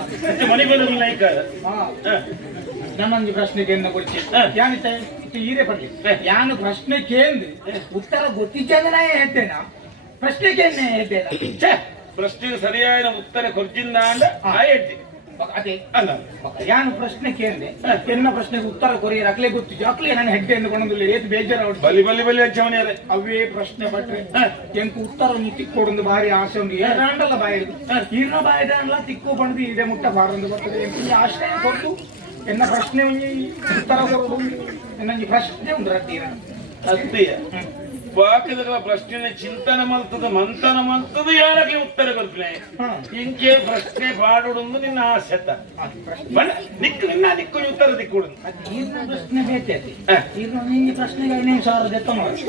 ಮನೆ ಬಂದ ನಾಯ್ಕಾರ ನನ್ನೊಂದು ಪ್ರಶ್ನೆ ಕೇಂದ್ರ ಕೊಡ್ತಿ ಯಾನಿತ ಈರೇ ಬರ್ಲಿ ಯಾನು ಪ್ರಶ್ನೆ ಕೇಂದ್ರ ಉತ್ತರ ಗೊತ್ತಿದ್ದಾನೆ ಹೇಳ್ತೇನಾ ಪ್ರಶ್ನೆ ಕೇಂದ್ರ ಹೇಳ್ತೇನ ಪ್ರಶ್ನೆಗೆ ಸರಿಯಾದ ಉತ್ತರ ಕೊರ್ಚಿಂದ ಅಂದ ಆಯ್ತಿ ಅದೇ ಅಲ್ಲ ಯಾನು ಪ್ರಶ್ನೆ ಕೇಂದ್ರೆ ಎನ್ನ ಪ್ರಶ್ನೆಗೆ ಉತ್ತರ ಕೊರಿಯರ್ ಅಕ್ಲೆ ಗೊತ್ತಿದ್ದು ಅಕ್ಲೆ ನಾನು ಹೆಡ್ಡೆ ಅಂದ್ಕೊಂಡಿಲ್ಲ ಏತ್ ಬೇಜಾರು ಬಲಿ ಬಲಿ ಬಲಿ ಹಚ್ಚವನಿಯಾರೆ ಅವೇ ಪ್ರಶ್ನೆ ಬಟ್ರೆ ಎಂಕು ಉತ್ತರ ತಿಕ್ಕೊಡೊಂದು ಭಾರಿ ಆಸೆ ಉಂಟು ಏನಾಂಡಲ್ಲ ಬಾಯಿದು ಈರ್ನ ಬಾಯಿದ ಅಲ್ಲ ತಿಕ್ಕು ಬಂದು ಇದೆ ಮುಟ್ಟ ಬಾರೊಂದು ಬರ್ತದೆ ಎಂಕು ಆಶ್ರಯ ಕೊಟ್ಟು ಎನ್ನ ಪ್ರಶ್ನೆ ಉತ್ತರ ಕೊಡೋದು ಎನ್ನ ಪ್ರಶ್ನೆ ಉಂಟು ರಡ್ಡೀರ ಅತ್ತೆಯ ಬಾಕಿದ ಪ್ರಶ್ನೆ ಚಿಂತನೆ ಮಾಡ್ತದ ಮಂಥನ ಮಾಡ್ತದ ಯಾರಿಗೆ ಉತ್ತರ ಕೊಡ್ತೇನೆ ಇಂಕೆ ಪ್ರಶ್ನೆ ಬಾಡೋದು ನಿನ್ನ ಆಸೆತ ನಿಕ್ಕು ನಿನ್ನ ದಿಕ್ಕು ಉತ್ತರ ದಿಕ್ಕು ಈರ್ನ ಪ್ರಶ್ನೆ ಬೇತೈತಿ ಈರ್ನ ನಿಂಗೆ ಪ್ರಶ್ನೆಗೆ 5,000 ಜೊತೆ ಮಾಡಿ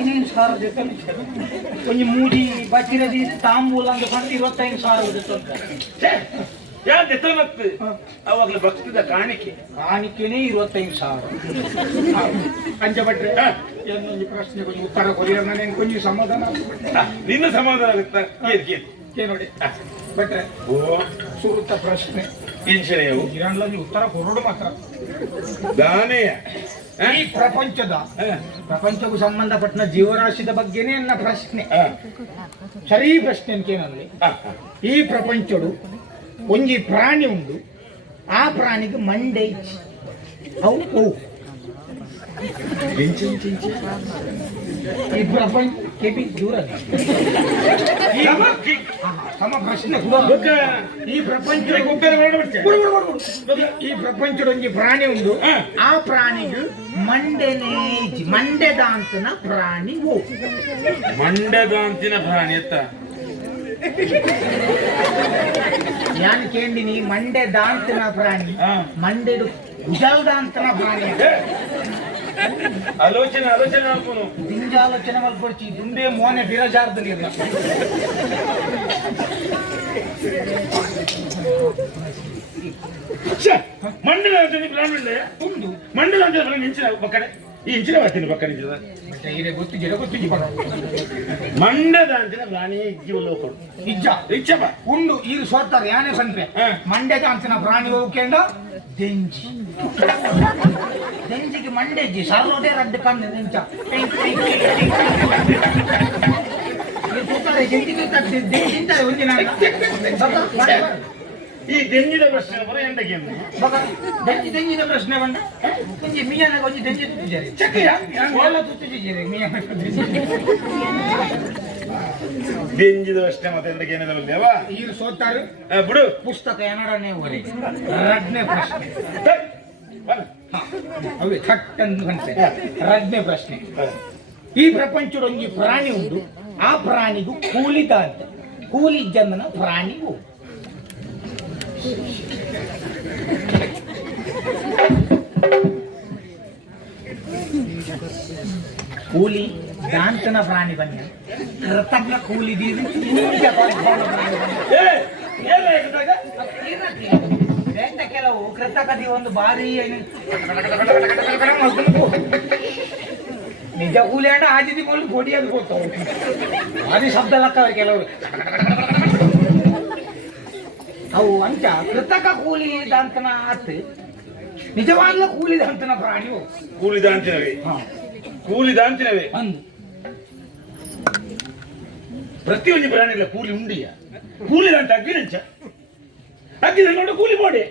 5,000 ಜೊತೆ ಕೊಂಚ ಮೂಡಿ ಬಚ್ಚಿರದಿ ತಾಂಬೂಲ ಅಂತ ಕಂಡು 25,000 ಜೊತೆ ಯಾ ಜೊತೆ ಅವಾಗಲೇ ಭಕ್ತಿದ ಕಾಣಿಕೆನೇ 25,000 ಅಂಜಬಟ್ರೆ ಏನೊಂದು ಪ್ರಶ್ನೆ ಕೊಂಚ ಉತ್ತರ ಕೊರಿಯರ್ ನಾನು ಕೊಂಚ ಸಮಾಧಾನ ನಿನ್ನ ಸಮಾಧಾನ ಆಗುತ್ತಾ ನೋಡಿ ಬಟ್ರೆ ಸೂಕ್ತ ಪ್ರಶ್ನೆ ಇಂಶನೆಯವು ಇರಾನ್ಲಲ್ಲಿ ಉತ್ತರ ಕೊರೋಡು ಮಾತ್ರ ದಾನೆಯ ಈ ಪ್ರಪಂಚಕ್ಕೂ ಸಂಬಂಧಪಟ್ಟ ಜೀವರಾಶಿದ ಬಗ್ಗೆನೇ ನನ್ನ ಪ್ರಶ್ನೆ ಸರಿ ಪ್ರಶ್ನೆ ಕೇನಲ್ಲಿ ಈ ಪ್ರಪಂಚಡು ಒಂಜಿ ಪ್ರಾಣಿ ಉಂಡು ಆ ಪ್ರಾಣಿಗೆ ಮಂಡೆ ಅವು ಈ ಪ್ರಪಂಚ ಕೆಪಿ ದೂರ ಸಮ ಪ್ರಶ್ನೆ ಈ ಪ್ರಪಂಚ ಈ ಪ್ರಪಂಚದ ಒಂದು ಪ್ರಾಣಿ ಉಂಟು ಆ ಪ್ರಾಣಿಗೆ ಮಂಡ್ಯದಾಂತನ ಪ್ರಾಣಿ ಮಂಡ್ಯದಾಂತಿನ ಪ್ರಾಣಿ ಎತ್ತ ನಾನು ಕೇಳಿನಿ ಮಂಡ್ಯದಾಂತನ ಪ್ರಾಣಿ ಮಂಡ್ಯದು ಭುಜಲ್ದಾಂತನ ಪ್ರಾಣಿ ಆಲೋಚನೆ ಹಾಕೋನು ದಿಂಜಾಲೋಚನೆ ಮಾಡ್ಕೊಡ್ತಿ ದುಂಬೆ ಮೋನೆ ಬಿರಜಾರ್ದಲ್ಲಿ ಮಂಡಲ ಅಂತ ಪ್ರಾಣಿ ಉಂಟು ಮಂಡಲ ಅಂತ ಇಂಚಿನ ಪಕ್ಕಡೆ ಈ ಇಂಚಿನ ಬರ್ತೀನಿ ಪಕ್ಕ ಗೊತ್ತು ಮಂಡ್ಯದ ಅಂತಿನ ಪ್ರಾಣಿ ಜೀವ ಲೋಕರು ಇಚ್ಚಪ್ಪ ಉಂಡು ಈಗ ಸೋತಾರೆ ಯಾನೇ ಸಂತ್ರೆ ಮಂಡ್ಯದ ಅಂತಿನ ಪ್ರಾಣಿ ಹೋಗ್ಕೊಂಡ ದೆಂಜಿಗೆ ಮಂಡ್ಯಜ್ಜಿ ಸರ್ವದೇ ರಡ್ಡು ಕಣ್ಣು ನಿಂಚ ತಿಂತಾರೆ ಒಂದಿನ ಈ ದೆಂಜಿದ ಪ್ರಶ್ನೆ ಬರ ಎಂಟಕ್ಕೆ ದೆಂಜಿದ ಪ್ರಶ್ನೆ ಬಂದ ಒಂಜಿ ಮೀಯನ ಒಂಜಿ ದೆಂಜಿ ತುತ್ತಿದ್ದಾರೆ ಚಕ್ಕಿಯ ಎಲ್ಲ ತುತ್ತಿದ್ದಾರೆ ಮೀಯನ ದೆಂಜಿದ ಪ್ರಶ್ನೆ ಮತ್ತೆ ಎಂಟಕ್ಕೆ ಏನಿದಲ್ಲೇವಾ ಈಗ ಸೋತಾರು ಬಿಡು ಪುಸ್ತಕ ಏನಡನೆ ಓರಿ ರಡ್ನೆ ಪ್ರಶ್ನೆ ಅವೇ ಥಟ್ಟಂದು ಗಂಟೆ ರಡ್ನೆ ಪ್ರಶ್ನೆ ಈ ಪ್ರಪಂಚದ ಒಂಜಿ ಪ್ರಾಣಿ ಉಂಟು ಆ ಪ್ರಾಣಿಗೂ ಕೂಲಿದ ಅಂತ ಕೂಲಿ ಜನ್ಮನ ಪ್ರಾಣಿಗೂ ಕೂಲಿ ದಾಂತನ ಪ್ರಾಣಿ ಬನ್ನಿ ಕೃತಜ್ಞ ಕೂಲಿ ಕೆಲವು ಕೃತಕದಿ ಒಂದು ಬಾರಿ ನಿಜ ಕೂಲಿ ಅಣ್ಣ ಆಜಿದಿ ಮೂಲ ಕೊಡಿ ಅದು ಗೊತ್ತಾವ ಬಾರಿ ಶಬ್ದ ಲಕ್ಕ ಕೆಲವರು ಅವು ಅಂಚ ಕೃತಕ ಕೂಲಿ ದಾಂತನ ಆತ್ ನಿಜವಾಗ್ಲೂ ಕೂಲಿ ದಾಂತನ ಪ್ರಾಣಿಯು ಕೂಲಿದಾಂತಿನವೇ ಒಂದು ಪ್ರತಿಯೊಂದು ಪ್ರಾಣಿಗಳ ಕೂಲಿ ಉಂಡಿಯ ಕೂಲಿದಂತ ಅಗ್ಗಿನಂಚ ಅಗ್ಗಿನ ನೋಡು ಕೂಲಿ ಮಾಡಿ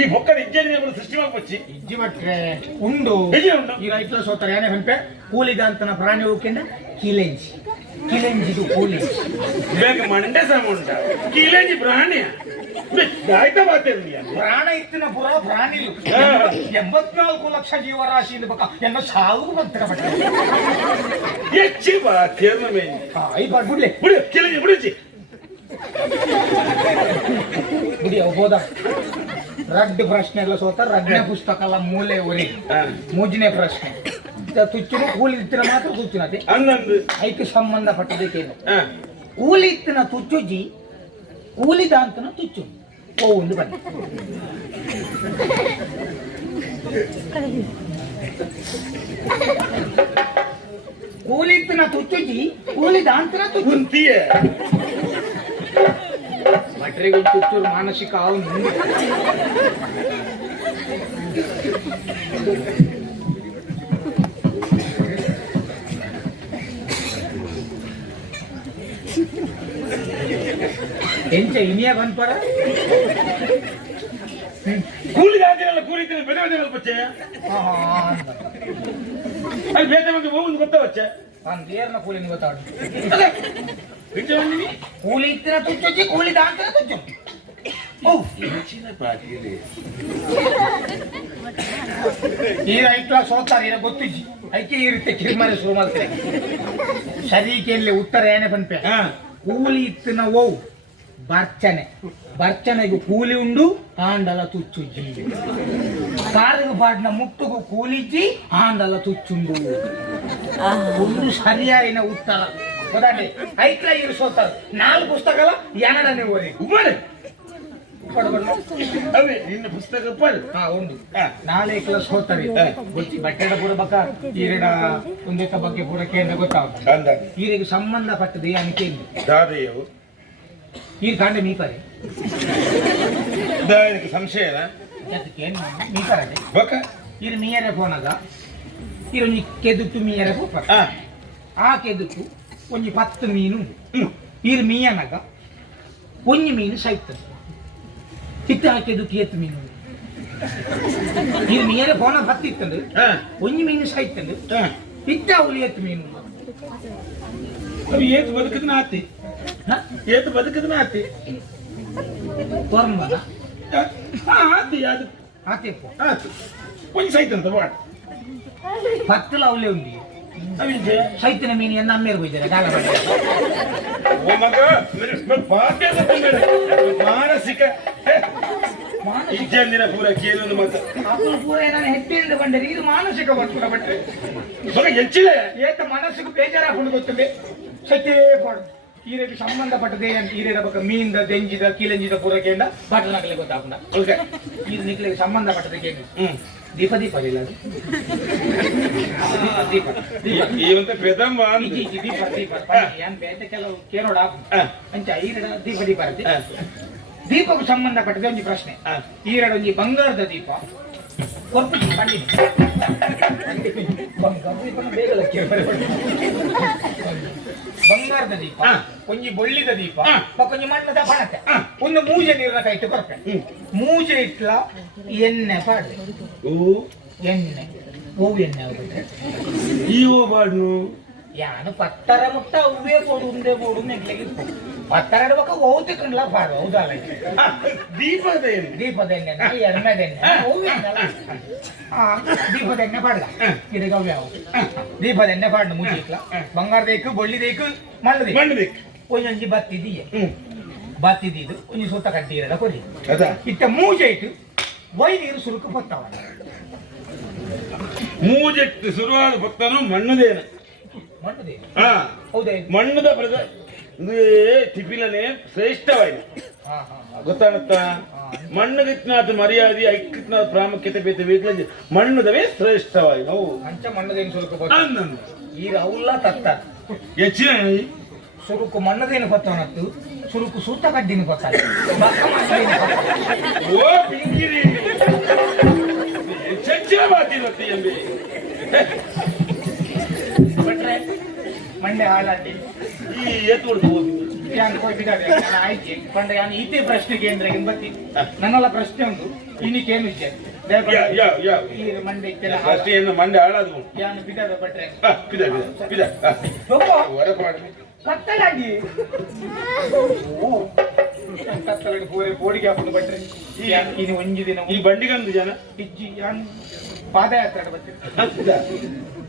ಈ ಬೊಕ್ಕದ ಇಜ್ಜನಿಗಳು ಸೃಷ್ಟಿ ಮಾಡ್ಕೊಚ್ಚಿ ಇಜ್ಜಿ ಬಟ್ರೆ ಉಂಡು ಈ ರೈತರು ಸೋತಾರೆ ಏನೇ ಹಂಪೆ ಕೂಲಿ ದಾಂತನ ಪ್ರಾಣಿ ಹೋಗ್ಕೊಂಡ ಕಿಲೆಂಜಿದು ಕೂಲಿ ಬೇಗ ಮಂಡೆ ಸಮ ಉಂಟ ಕಿಲೆಂಜಿ ಪ್ರಾಣಿಯ ಆಯ್ತಾ ಮಾತೇನಿಯ ಪ್ರಾಣ ಇತ್ತಿನ ಪುರ ಪ್ರಾಣಿ 84 ಲಕ್ಷ ಜೀವರಾಶಿ ಬಕ ಎನ್ನ ಸಾವು ಬಂತರ ಬಟ್ಟ ಹೆಚ್ಚಿ ಬಾ ತೇರ್ನ ಮೇನ್ ಐ ಬಾರ್ ಬಿಡ್ಲೆ ಬಿಡು ಕಿಲೆಂಜಿ ಬಿಡುಚಿ ಬಿಡಿ ಹೋದ ರಡ್ಡು ಪ್ರಶ್ನೆಗಳ ಸೋತ ರಡ್ನೆ ಪುಸ್ತಕಲ ಮೂಲೆ ಒರಿ ಮೂಜನೇ ಪ್ರಶ್ನೆ ತುಚ್ಚಿನ ಕೂಲಿ ಇತ್ತಿನ ಮಾತ್ರ ತುಚ್ಚಿನತೆ ಹನ್ನೊಂದು ಐಕ್ಕೆ ಸಂಬಂಧಪಟ್ಟದಕ್ಕೇನು ಕೂಲಿ ಇತ್ತಿನ ತುಚ್ಚುಜಿ ಕೂಲಿದಾಂತನ ತುಚ್ಚು ಒಂದು ಬನ್ನಿ ಕೂಲಿ ಇತ್ತಿನ ತುಚ್ಚುಜಿ ಕೂಲಿದಾಂತನ ತುಚ್ಚು ಭಟ್ರಿಗೆ ತುಚ್ಚೂರು ಮಾನಸಿಕ ಅವನು ಎಂಚ ಇನಿಯ ಬಂದ್ಪಡ ಕೂಲಿದಾಂತಿನಲ್ಲ ಕೂಲಿത്തിന് ಬೇರೆ ಬೇರೆ ಬಚ್ಚೆ ಅಲ್ಲಿ ಬೇರೆ ಮಂದಿ ಹೋಗುದು ಗೊತ್ತವಚ್ಚೆ ನಾನು ದೇರ್ನ ಕೂಲಿನ ಗೊತ್ತಾಡು ಕೂಲಿ ಇತ್ತಿನ ತುಚ್ಚಿ ಕೂಲಿ ದಾಂತನ ತುಚ್ಚು ಈ ರೈತ ಸೋತಾರೆ ಗೊತ್ತಿಜ್ಜಿ ಐಕೆ ಇರುತ್ತೆ ಕಿರಿಮಾರಿ ಶುರು ಮಾಡ್ತಾರೆ ಸರಿಕೆಯಲ್ಲಿ ಉತ್ತರ ಏನೇ ಬಂದ್ಪೆ ಕೂಲಿ ಇತ್ತಿನ ಓ ಬರ್ಚನೆಗೂ ಕೂಲಿ ಉಂಡು ಆಂಡಲ ತುಚ್ಚುಜ್ಜಿ ಕಾರಿಗೆ ಪಾಡಿನ ಮುಟ್ಟುಗೂ ಕೂಲಿಜ್ಜಿ ಆಂಡಲ ತುಚ್ಚುಂಡು ಒಂದು ಸರಿಯಾಯಿನ ಉತ್ತರ ಗೊತ್ತಾಡಿ ಐಕ್ಲ ಇರಿಸೋತಾರೆ 4 ಪುಸ್ತಕಲ ಎನಡನೆ ಓದಿ ಉಬ್ಬರೆ ಅವೇ ನಿನ್ನ ಪುಸ್ತಕ ಪಡ್ ಉಂಡು 4 ಕ್ಲಾಸ್ ಹೋಗ್ತಾರೆ ಬಟ್ಟೆಡ ಪೂರ ಬಕ್ಕ ಈರೆಡ ಒಂದೇಕ ಬಗ್ಗೆ ಪೂರ ಕೇಂದ್ರ ಗೊತ್ತಾವ ಈರಿಗೆ ಸಂಬಂಧಪಟ್ಟದೆ ಅನಿಕೆ ದಾದೆಯವು ಈ ಕಾಂಡ ಮೀಪರೆ ದಾದೆಗೆ ಸಂಶಯನ ಅದಕ್ಕೆ ಮೀಪರದೆ ಬಕ್ಕ ಇರು ಮೀಯರೆ ಫೋನದ ಇರು ಕೆದುಟ್ಟು ಮೀಯರೆ ಪೋಪ ಆ ಕೆದುಟ್ಟು ಒಂಜಿ 10 ಮೀನು ಇರು ಮೀಯನಗ ಒಂಜಿ ಮೀನು ಸೈತದೆ ಇತ್ತ ಹಾಕಿದ್ದು ಕೇತು ಮೀನು ನೀನು ಮೀರೆ ಫೋನ ಬತ್ತಿತ್ತಂದು ಹಾ ಒಂಜಿ ಮೀನು ಸಾಯ್ತಂದು ಹಾ ಇತ್ತ ಅವಳಿ ಎತ್ತು ಮೀನು ಅವು ಏತು ಬದುಕದನ ಆತಿ ಏತು ಬದುಕದನ ಆತಿ ತೋರ್ಮದ ಆತಿ ಅದು ಆತೆಪ್ಪು ಆತು ಒಂದು ಸೈತಂತ ಬಾಡ್ ಪತ್ತಲ ಅವಳೆ ಉಂಡಿ ಅವಿಂಜೆ ಸೈತಿನ ಮೀನು ಎನ್ನ ಅಮ್ಮೇರು ಹೋಯ್ತಾರೆ ಕಾಲ ಓ ಮಗ ಪಾಠ ಮಾನಸಿಕ ಇಜ್ಜಂದಿನ ಪೂರ ಕೇಳೋದು ಮಾತ್ರ ಪೂರ ನಾನು ಹೆಟ್ಟಿಂದ ಬಂದರೆ ಇದು ಮಾನಸಿಕ ಬರ್ಪುರ ಬಟ್ಟೆ ಮಗ ಹೆಚ್ಚಿಲ್ಲ ಏತ ಮನಸ್ಸಿಗೆ ಬೇಜಾರಾಗ್ಕೊಂಡು ಗೊತ್ತದೆ ಸತ್ಯೇ ಪಡು ಈರೆಗೆ ಸಂಬಂಧಪಟ್ಟದೆ ಅಂತ ಈರೆಡ ಬಗ್ಗೆ ಮೀನಿಂದ ದೆಂಜಿದ ಕೀಲಂಜಿದ ಪೂರಕೆಯಿಂದ ಬಾಟನಾಗಲೇ ಗೊತ್ತಾಗ್ಕೊಂಡ ಓಕೆ ಇದು ನಿಕ್ಲಿಗೆ ಸಂಬಂಧಪಟ್ಟದಕ್ಕೆ ದೀಪ ದೀಪ ಇಲ್ಲ ಅದು ದೀಪ ಇವಂತ ಪೆದಂಬ ದೀಪ ದೀಪ ಏನ್ ಬೇರೆ ಕೆಲವು ಕೇಳೋಡ ಅಂಚ ಈರೆಡ ದೀಪ ದೀಪ ಇರುತ್ತೆ ದೀಪಕ್ಕೆ ಸಂಬಂಧಪಟ್ಟದೆ ಒಂದು ಪ್ರಶ್ನೆ ಈರೆಡ ಒಂದು ಬಂಗಾರದ ದೀಪ ಕೊರ್ಪು ಕಂಡಿನಿ ಬಂಗಾರದ ದೀಪ ಒಂಜಿ ಬೊಳ್ಳಿದ ದೀಪ ಕೊಂಚ ಮಣ್ಣದ ಪಣತೆ ಒಂದು ಮೂಜೆ ನೀರಿನ ಕೈ ಕೊರಪೆ ಮೂಜೆ ಇಟ್ಲ ಎಣ್ಣೆ ಪಾಡ್ರೆ ಎಣ್ಣೆ ಹೂವು ಎಣ್ಣೆ ಹೋಗುತ್ತೆ ಈ ಬಾಡ್ನು ಯಾನು ಪತ್ತರ ಮುಟ್ಟ ಹೂವೇ ಕೊಡು ಉಂದೆ ಬೋಡು ನೆಗ್ಲಿಗೆ ಪತ್ತರ ಇಡ್ಬೇಕ ಹೋಗ್ತಿ ಕಂಡ್ಲ ಪಾಡು ಹೌದಲ್ಲ ದೀಪದ ಏನು ದೀಪದ ಎಣ್ಣೆ ಎಣ್ಣೆದ ಎಣ್ಣೆ ಹೂವಿನಲ್ಲ ದೀಪದ ಎಣ್ಣೆ ಪಾಡ್ಲ ಇದೀಗ ಅವ್ಯಾವ ದೀಪದ ಎಣ್ಣೆ ಪಾಡ್ನು ಮೂಜೆ ಇಟ್ಲ ಬಂಗಾರದೇಕು ಬೊಳ್ಳಿದೇಕು ಮಣ್ಣದಿ ಮಣ್ಣಬೇಕು ಒಂಜೊಂಜಿ ಬತ್ತಿದೀಯ ಬತ್ತಿದ್ದು ಒಂಜಿ ಸುತ್ತ ಕಟ್ಟಿ ಇರದ ಕೊಡಿ ಅದ ಇತ್ತ ಮೂಜೆ ಇಟ್ಟು ವೈ ನೀರು ಸುರುಕು ಬತ್ತವ ಮೂಜೆಟ್ಟು ಶುರುವಾದ ಭಕ್ತನು ಮಣ್ಣದೇನು ಮಣ್ಣದಿ ಹಾ ಹೌದೇ ಮಣ್ಣದ ಟಿಪಿಲನೆ ಶ್ರೇಷ್ಠವಾಯಿತು ಗೊತ್ತಾಗುತ್ತ ಮಣ್ಣಗಿತ್ನಾದ ಮರ್ಯಾದೆ ಐಕ್ಯತ್ನಾದ ಪ್ರಾಮುಖ್ಯತೆ ಬೇತೆ ಬೇಕಲ ಮಣ್ಣದವೇ ಶ್ರೇಷ್ಠವಾಯಿ ನಾವು ಅಂಚ ಮಣ್ಣದೇನು ಸುರುಕು ಬತ್ತ ಈಗ ಅವಲ್ಲ ತತ್ತ ಹೆಚ್ಚಿನ ಸುರುಕು ಮಣ್ಣದೇನು ಬತ್ತವನತ್ತು ಸುರುಕು ಸೂತ ಕಡ್ಡಿನ ಗೊತ್ತಾಗ ಓ ಪಿಂಗಿರಿ ಹೆಚ್ಚಿನ ಮಾತಿರತ್ತೆ ಎಂಬಿ ಬಿಟ್ರೆ ಮಂಡೆ ಹಾಲಾಟಿ ಈ ಎತ್ತು ಹೊಡೆದು ಹೋಗಿ ಆಯ್ಕೆ ಪಂಡ ಯಾನು ಇದೇ ಪ್ರಶ್ನೆಗೆ ಅಂದ್ರೆ ಬತ್ತಿ ನನ್ನೆಲ್ಲ ಪ್ರಶ್ನೆ ಉಂಟು ಇನ್ನಿಕೇನು ವಿಷಯ ಈ ಮಂಡೆ ಅಷ್ಟೇನು ಮಂಡೆ ಹಾಳಾದವು ಯಾನು ಬಿಡದ ಬಟ್ರೆ ಪಿದ ಹೊರಗೆ ಮಾಡಿ ಕತ್ತಲಾಗಿ ಕತ್ತಲಾಗಿ ಬೋಡಿಗೆ ಹಾಕೊಂಡು ಬಟ್ರೆ ಇನ್ನು ಒಂಜಿ ದಿನ ಈ ಬಂಡಿಗಂದು ಜನ ಇಜ್ಜಿ ಯಾನು ಪಾದಯಾತ್ರೆ ಬರ್ತೀನಿ